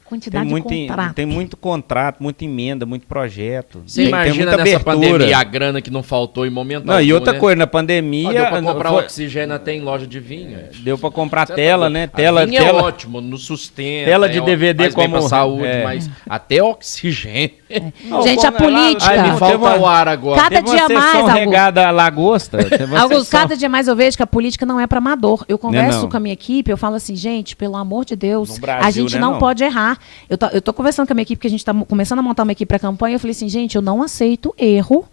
Quantidade de contrato. Tem muito contrato, muita emenda, muito projeto. Você imagina nessa pandemia a grana que não faltou em momento Não, algum, e outra né? coisa, na pandemia... Deu pra comprar oxigênio até em loja de vinho. Deu pra comprar Você tela, tá né? doido. Tela, A vinho tela, é ótimo, no sustento. tela de DVD faz bem como... pra saúde, mas até oxigênio. Não, Gente, a política... Aí me Teve falta uma- o ar agora. Cada Teve uma dia mais, sessão Augusto. regada a lagosta. Teve uma Augusto, sessão- cada dia mais eu vejo que a política não é para amador. Eu converso não. com a minha equipe, eu falo assim, gente, pelo amor de Deus, No Brasil, a gente né, não não? pode errar. Eu tô conversando com a minha equipe, que a gente está começando a montar uma equipe para campanha, eu falei assim, gente, eu não aceito erro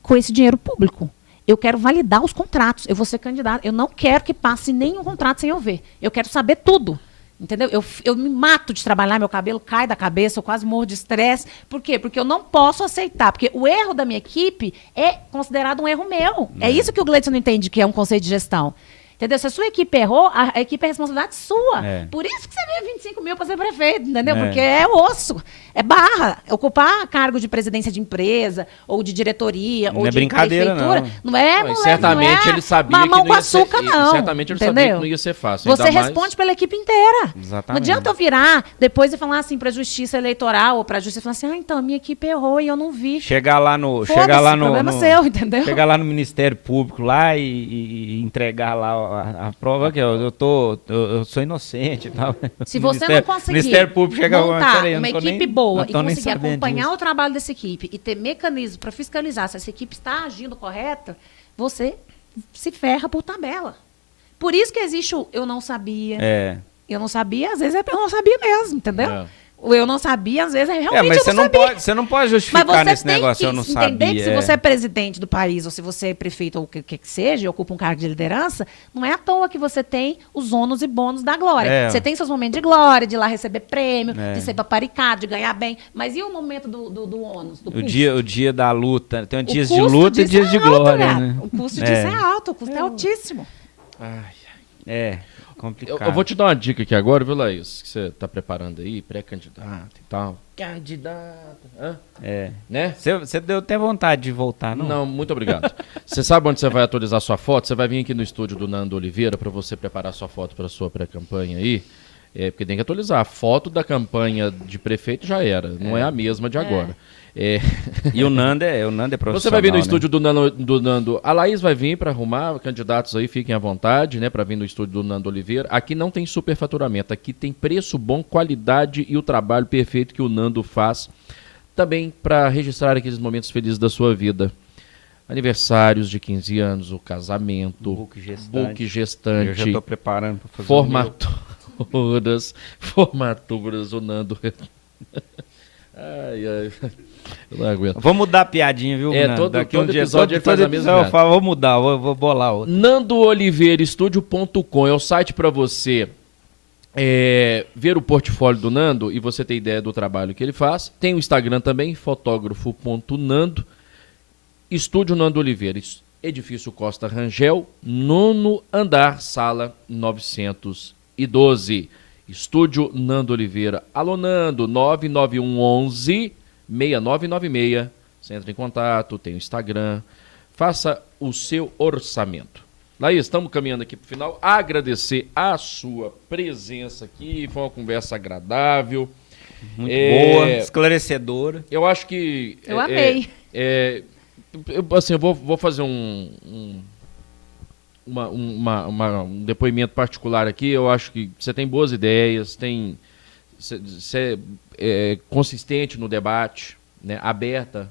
com esse dinheiro público. Eu quero validar os contratos. Eu vou ser candidato. Eu não quero que passe nenhum contrato sem eu ver. Eu quero saber tudo. Entendeu? Eu me mato de trabalhar, meu cabelo cai da cabeça, eu quase morro de estresse. Por quê? Porque eu não posso aceitar. Porque o erro da minha equipe é considerado um erro meu. É isso que o Gleidson não entende, que é um conceito de gestão. Entendeu? Se a sua equipe errou, a equipe é responsabilidade sua. É. Por isso que você ganha 25 mil para ser prefeito, entendeu? É. Porque é osso, é barra. Ocupar cargo de presidência de empresa, ou de diretoria, Não ou é de brincadeira, prefeitura. não. Não é, Não, e certamente ele sabia que mamão não com ia ser, açúcar, não. certamente ele entendeu? sabia que não ia ser fácil. Você ainda mais- responde pela equipe inteira. Exatamente. Não adianta eu virar depois e falar assim para a justiça eleitoral ou para a justiça e falar assim, então a minha equipe errou e eu não vi. Chegar lá no... Foda-se, Chegar lá no... problema no- seu, entendeu? Chegar lá no Ministério Público lá e entregar lá a prova que eu sou inocente e tal. Se você não Ministério- conseguir Ministério Público chega montar peraí, eu uma não tô equipe nem- boa não e tô nem conseguir sabendo acompanhar disso. o trabalho dessa equipe e ter mecanismos para fiscalizar se essa equipe está agindo correta, você se ferra por tabela. Por isso que existe o eu não sabia. É. Eu não sabia, às vezes é eu não sabia mesmo, entendeu? É. O eu não sabia, às vezes é realmente Mas eu você não sabia. você não pode Mas justificar você nesse tem negócio, que eu não entender sabia. que se você é presidente do país, ou se você é prefeito, ou o que seja, e ocupa um cargo de liderança, não é à toa que você tem os ônus e bônus da glória. É. Você tem seus momentos de glória, de ir lá receber prêmio, É. de ser paparicado, de ganhar bem. Mas e o momento do ônus, do custo? O dia da luta. Tem O dias de custo luta e disso dias é de alto, glória, gato. né? O custo disso é alto, o custo é altíssimo. Ai, É, complicado. eu vou te dar uma dica aqui agora, viu, Laís? Que você tá preparando aí, pré-candidato e tal. Candidato. Hã? É. Né? Você deu até vontade de voltar, não? Não, muito obrigado. Você sabe onde você vai atualizar sua foto? Você vai vir aqui no estúdio do Nando Oliveira para você preparar sua foto para sua pré-campanha aí. Porque tem que atualizar. A foto da campanha de prefeito já era, não é a mesma de agora. E o Nando é profissional, Você vai vir no né? estúdio do Nando. A Laís vai vir para arrumar, candidatos aí, fiquem à vontade, né, para vir no estúdio do Nando Oliveira. Aqui não tem superfaturamento, aqui tem preço bom, qualidade e o trabalho perfeito que o Nando faz. Também para registrar aqueles momentos felizes da sua vida. Aniversários de 15 anos, o casamento, Book gestante. book gestante, Eu já estou preparando para fazer o meu. formaturas, o Nando. Ai, eu não aguento. Vou mudar a piadinha, viu, É, Nando? todo episódio ele faz a mesma eu piada. falo, vou mudar, vou bolar outra. NandoOliveirestudio.com é o site para você ver o portfólio do Nando e você ter ideia do trabalho que ele faz. Tem o Instagram também, fotógrafo.nando. Estúdio Nando Oliveira, Edifício Costa Rangel, 9º andar, sala 912. Estúdio Nando Oliveira. Alô, Nando, 99111-6996. Você entra em contato, tem o Instagram. Faça o seu orçamento. Laís, estamos caminhando aqui para o final. Agradecer a sua presença aqui. Foi uma conversa agradável. Muito boa, esclarecedora. Eu acho que... Eu amei. Eu vou fazer um depoimento particular aqui. Eu acho que você tem boas ideias, você é consistente no debate, né, aberta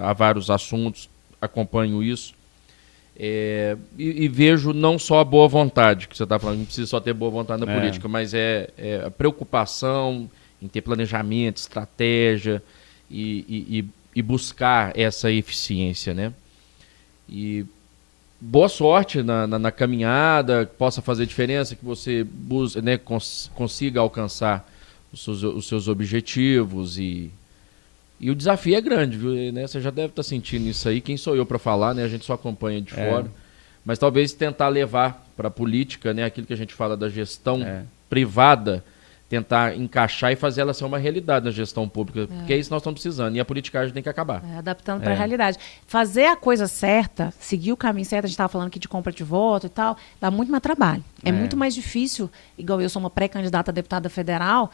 a vários assuntos, acompanho isso. E vejo não só a boa vontade, que você está falando, não precisa só ter boa vontade na política, mas a preocupação em ter planejamento, estratégia e buscar essa eficiência, né? E boa sorte na caminhada, que possa fazer diferença, que você né, consiga alcançar os seus objetivos e o desafio é grande, viu? Né? Você já deve estar sentindo isso aí. Quem sou eu para falar, né? A gente só acompanha de fora. Mas talvez tentar levar para a política, né, aquilo que a gente fala da gestão privada, tentar encaixar e fazer ela ser uma realidade na gestão pública, porque é isso que nós estamos precisando, e a politicagem tem que acabar. Adaptando para a realidade. Fazer a coisa certa, seguir o caminho certo, a gente estava falando aqui de compra de voto e tal, dá muito mais trabalho. É muito mais difícil, igual eu sou uma pré-candidata a deputada federal,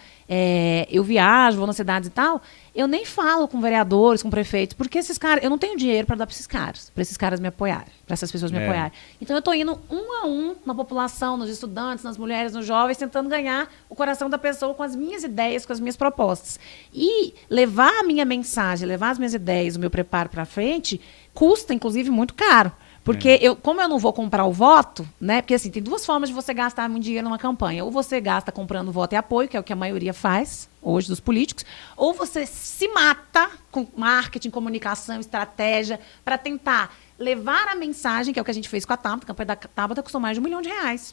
eu viajo, vou nas cidades e tal, eu nem falo com vereadores, com prefeitos, porque esses caras, eu não tenho dinheiro para dar para esses caras me apoiarem, para essas pessoas me apoiarem. Então eu estou indo um a um na população, nos estudantes, nas mulheres, nos jovens, tentando ganhar o coração da pessoa com as minhas ideias, com as minhas propostas. E levar a minha mensagem, levar as minhas ideias, o meu preparo para frente, custa, inclusive, muito caro. Porque como eu não vou comprar o voto, né? Porque assim, tem duas formas de você gastar muito dinheiro numa campanha. Ou você gasta comprando voto e apoio, que é o que a maioria faz hoje dos políticos, ou você se mata com marketing, comunicação, estratégia, para tentar levar a mensagem, que é o que a gente fez com a Tabata. A campanha da Tabata custou mais de R$1 milhão,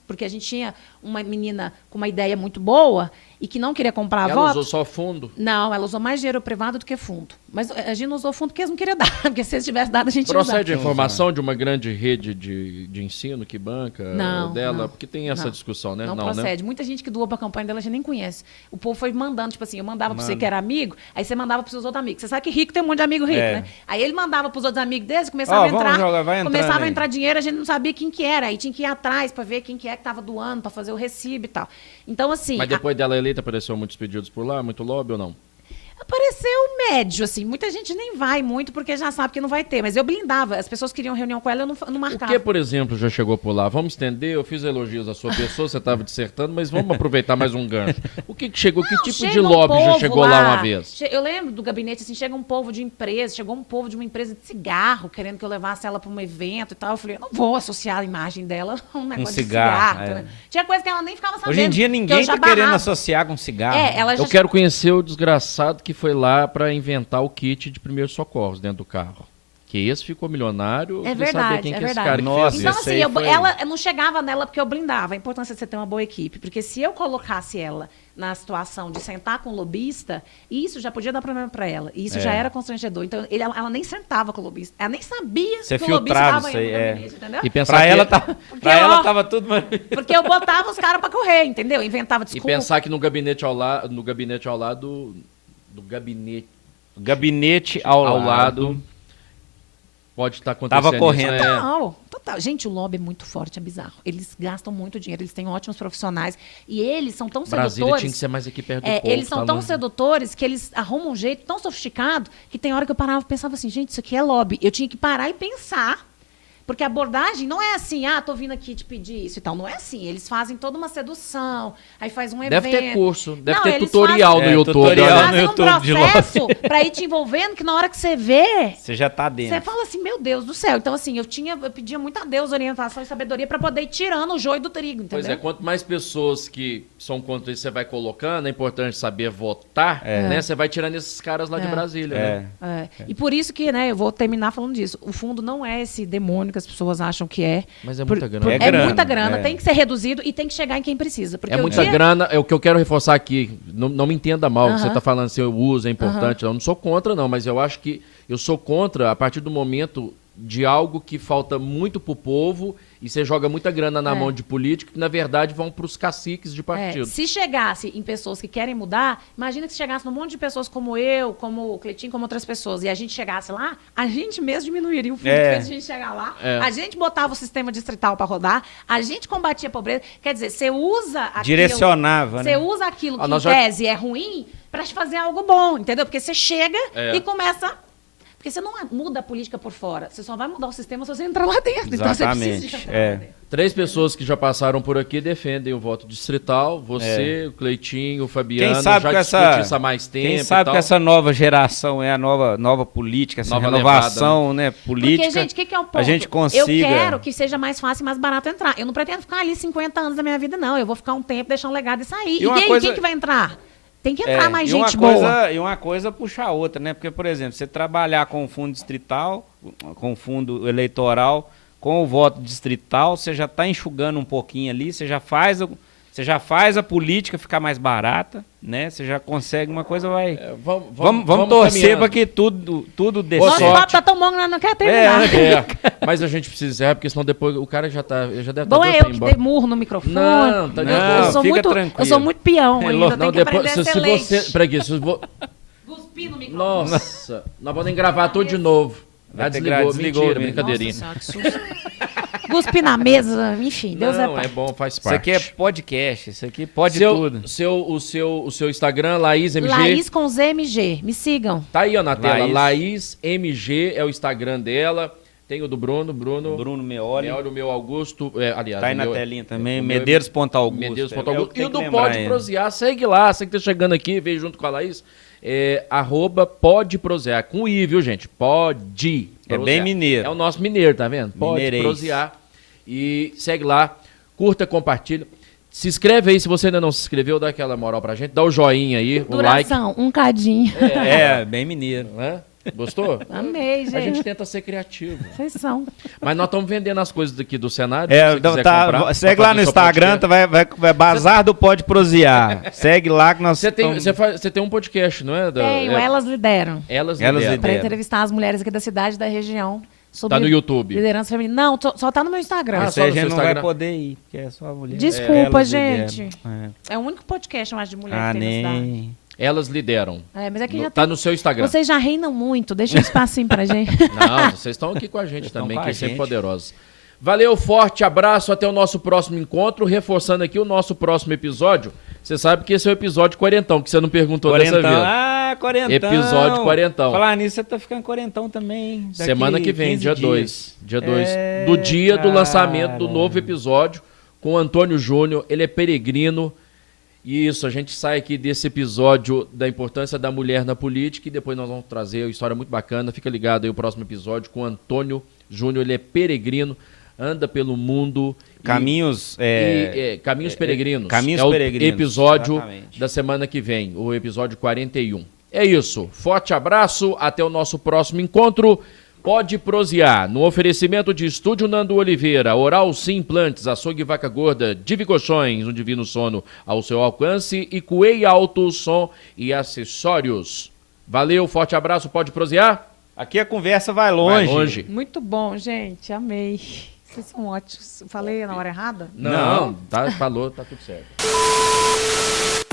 porque a gente tinha uma menina com uma ideia muito boa e que não queria comprar Ela voto... usou só fundo? Não, ela usou mais dinheiro privado do que fundo. Mas a gente não usou fundo porque eles não queriam dar, porque se eles tivessem dado, a gente não Procede a dava. informação de uma grande rede de ensino que banca dela? Não, Porque tem essa não. discussão, né? Não procede. Muita gente que doou pra campanha dela a gente nem conhece. O povo foi mandando, tipo assim, eu mandava pra você que era amigo, aí você mandava pros seus outros amigos. Você sabe que rico tem um monte de amigo rico, né? Aí ele mandava pros outros amigos deles, começava a entrar. Começava a entrar dinheiro, a gente não sabia quem que era. Aí tinha que ir atrás pra ver quem que é que tava doando, pra fazer o recibo e tal. Então, assim. Mas depois dela eleita, apareceu muitos pedidos por lá, muito lobby ou não? Apareceu médio, assim. Muita gente nem vai muito porque já sabe que não vai ter. Mas eu blindava. As pessoas queriam reunião com ela, eu não marcava. O que, por exemplo, já chegou por lá? Vamos estender, eu fiz elogios à sua pessoa, você estava dissertando, mas vamos aproveitar mais um gancho. O que chegou? Não, Que tipo de chega um lobby já povo chegou lá uma vez? Eu lembro do gabinete, assim, chega um povo de empresa, chegou um povo de uma empresa de cigarro, querendo que eu levasse ela para um evento e tal. Eu falei, eu não vou associar a imagem dela a um negócio de cigarro. É. Tinha coisa que ela nem ficava sabendo. Hoje em dia ninguém tá querendo associar com cigarro. Ela já... Eu quero conhecer o desgraçado que foi lá para inventar o kit de primeiros socorros dentro do carro. Que esse ficou milionário. É eu queria saber verdade, quem é que é esse verdade. cara que Nossa, fez Então, isso. assim, foi... ela não chegava nela porque eu blindava. A importância de você ter uma boa equipe. Porque se eu colocasse ela na situação de sentar com o lobista, isso já podia dar problema para ela. E isso já era constrangedor. Então, ela nem sentava com o lobista. Ela nem sabia você que o lobista filtrava estava isso aí, indo no gabinete, entendeu? E pensar Pra que... ela tava tudo... Porque eu botava os caras para correr, entendeu? Inventava E desculpa. pensar que no gabinete ao lado do gabinete ao lado pode estar acontecendo. Tava correndo. Isso, Total, total. Gente, o lobby é muito forte, é bizarro. Eles gastam muito dinheiro, eles têm ótimos profissionais. E eles são tão Brasília sedutores. tinha que ser mais aqui perto do povo. Eles são tá tão longe. sedutores que eles arrumam um jeito tão sofisticado que tem hora que eu parava e pensava assim, gente, isso aqui é lobby. Eu tinha que parar e pensar. Porque a abordagem não é assim, tô vindo aqui te pedir isso e tal. Não é assim. Eles fazem toda uma sedução, aí faz um evento. Deve ter curso, deve Não, ter eles tutorial fazem- no YouTube. tutorial olha. no Fazem YouTube de um processo pra ir te envolvendo que na hora que você vê, você já tá dentro. você fala assim, meu Deus do céu. Então, assim, eu pedia muito a Deus orientação e sabedoria pra poder ir tirando o joio do trigo, entendeu? Pois é, quanto mais pessoas que são contra isso você vai colocando, é importante saber votar, né? Você vai tirando esses caras lá de Brasília, né? E por isso que, né, eu vou terminar falando disso. O fundo não é esse demônio que as pessoas acham que é. Mas é muita grana. É grana, muita grana, é. tem que ser reduzido e tem que chegar em quem precisa. Porque É o muita dia- grana, é o que eu quero reforçar aqui. Não me entenda mal, Aham. você está falando assim, o uso é importante. Eu não sou contra, não, mas eu acho que eu sou contra a partir do momento de algo que falta muito pro povo e você joga muita grana na mão de políticos que, na verdade, vão pros caciques de partido. Se chegasse em pessoas que querem mudar, imagina que se chegasse num monte de pessoas como eu, como o Cleitinho, como outras pessoas, e a gente chegasse lá, a gente mesmo diminuiria o fundo que fez a gente chegar lá, a gente botava o sistema distrital para rodar, a gente combatia a pobreza. Quer dizer, você usa aquilo... Direcionava, né? Você usa aquilo que, nós em já- tese, é ruim para te fazer algo bom, entendeu? Porque você chega e começa... Porque você não muda a política por fora, você só vai mudar o sistema se você entrar lá dentro. Então você precisa Exatamente, entrar lá dentro. 3 pessoas que já passaram por aqui defendem o voto distrital. Você, o Cleitinho, o Fabiano, Quem sabe já com discute essa, isso há mais tempo quem e sabe tal. que essa nova geração é a nova política, essa Nova renovação, né, política. Porque, gente, o que é o ponto? A gente consiga... Eu quero que seja mais fácil e mais barato entrar. Eu não pretendo ficar ali 50 anos da minha vida, não. Eu vou ficar um tempo, deixar um legado e sair. E E, uma aí, coisa- quem que vai entrar? Tem que entrar mais e uma gente boa. coisa, e uma coisa puxa a outra, né? Porque, por exemplo, você trabalhar com o fundo distrital, com o fundo eleitoral, com o voto distrital, você já está enxugando um pouquinho ali, você já faz a política ficar mais barata, né? Você já consegue uma coisa, vai... Vamos torcer caminhando. para que tudo dê Boa Nosso certo. papo tá tão bom que nós não quer terminar. Mas a gente precisa encerrar, porque senão depois o cara já deve estar Bom doido é pra eu ir que embora. dei murro no microfone. Não, tá de boa. eu sou fica muito, tranquilo. eu sou muito peão ainda. Eu tenho Não, que depois, aprender a ser se leite. você... Peraí, se você... Cuspir no microfone. Nossa, nós vamos nem gravar tudo de novo. Vai Ah, ter desligou, desligou mentira, mesmo. brincadeirinha. Nossa Senhora, que susto. Cuspi na mesa, enfim, Deus é Não, pai. é bom, faz Isso parte. aqui é podcast, isso aqui pode tudo. O seu Instagram, Laís MG. Laís com ZMG, me sigam. Tá aí, ó, na tela. Laís. Laís MG é o Instagram dela. Tem o do Bruno. Bruno Meoli. Meoli, o meu Augusto. Aliás, Tá aí o na meu- telinha também. o meu- Medeiros.Augusto. Medeiros.Augusto. E o do Pode Pode Prosear, segue lá. Você que tá chegando aqui, veio junto com a Laís. @Pode Prosear. Com I, viu, gente? Pode. É Prosear. bem mineiro. É o nosso mineiro, tá vendo? Pode Mineirês. Prosear. E segue lá. Curta, compartilha. Se inscreve aí, se você ainda não se inscreveu, dá aquela moral pra gente. Dá o joinha aí, o like. Duração, um cadinho. Bem mineiro. Né? Gostou? Amei, A gente gente. tenta ser criativo. Vocês são. Mas nós estamos vendendo as coisas daqui do cenário. Se você Então quiser tá, comprar, segue pra lá fazer no seu Instagram, podcast. vai Bazar do Pode Prosear. Segue lá que nós Você tem, estamos- você tem um podcast, não é? Tenho, Elas Lideram. Elas Elas Lideram. Para Lideram. entrevistar as mulheres aqui da cidade e da região sobre Tá no YouTube. liderança feminina. Não, só tá no meu Instagram. Ah, Esse só aí no a gente seu não vai Instagram? poder ir, porque é só a mulher. Desculpa, Elas gente. lideram. É o único podcast, eu acho, de mulher Ah, que tem na cidade. nem... Elas Lideram. É, mas é que já Tá tem... no seu Instagram. Vocês já reinam muito, deixa um espacinho pra gente. Não, vocês estão aqui com a gente estão também, com que a é sempre gente. poderosos. Valeu, forte abraço, até o nosso próximo encontro. Reforçando aqui o nosso próximo episódio. Você sabe que esse é o episódio quarentão, que você não perguntou dessa Quarentão. vez. Ah, quarentão. Episódio quarentão. Falar nisso, você tá ficando quarentão também, hein? Daqui Semana que vem, 15 dia dias. 2. Dia 2. É, Do dia do lançamento do cara. novo episódio com o Antônio Júnior. Ele é peregrino. E isso, a gente sai aqui desse episódio da importância da mulher na política e depois nós vamos trazer uma história muito bacana. Fica ligado aí o próximo episódio com o Antônio Júnior. Ele é peregrino, anda pelo mundo. Caminhos... Caminhos Peregrinos. Caminhos é o Peregrinos, episódio exatamente. da semana que vem, o episódio 41. É isso. Forte abraço, até o nosso próximo encontro. Pode prosear. No oferecimento de Estúdio Nando Oliveira, Oral Sim Implantes, Açougue Vaca Gorda, Divi Colchões, um divino sono ao seu alcance e Cuei Alto Som e Acessórios. Valeu, forte abraço, pode prosear? Aqui a conversa vai longe. Vai longe. Muito bom, gente, amei. Vocês são ótimos. Falei na hora errada? Não, tá, falou, tá tudo certo.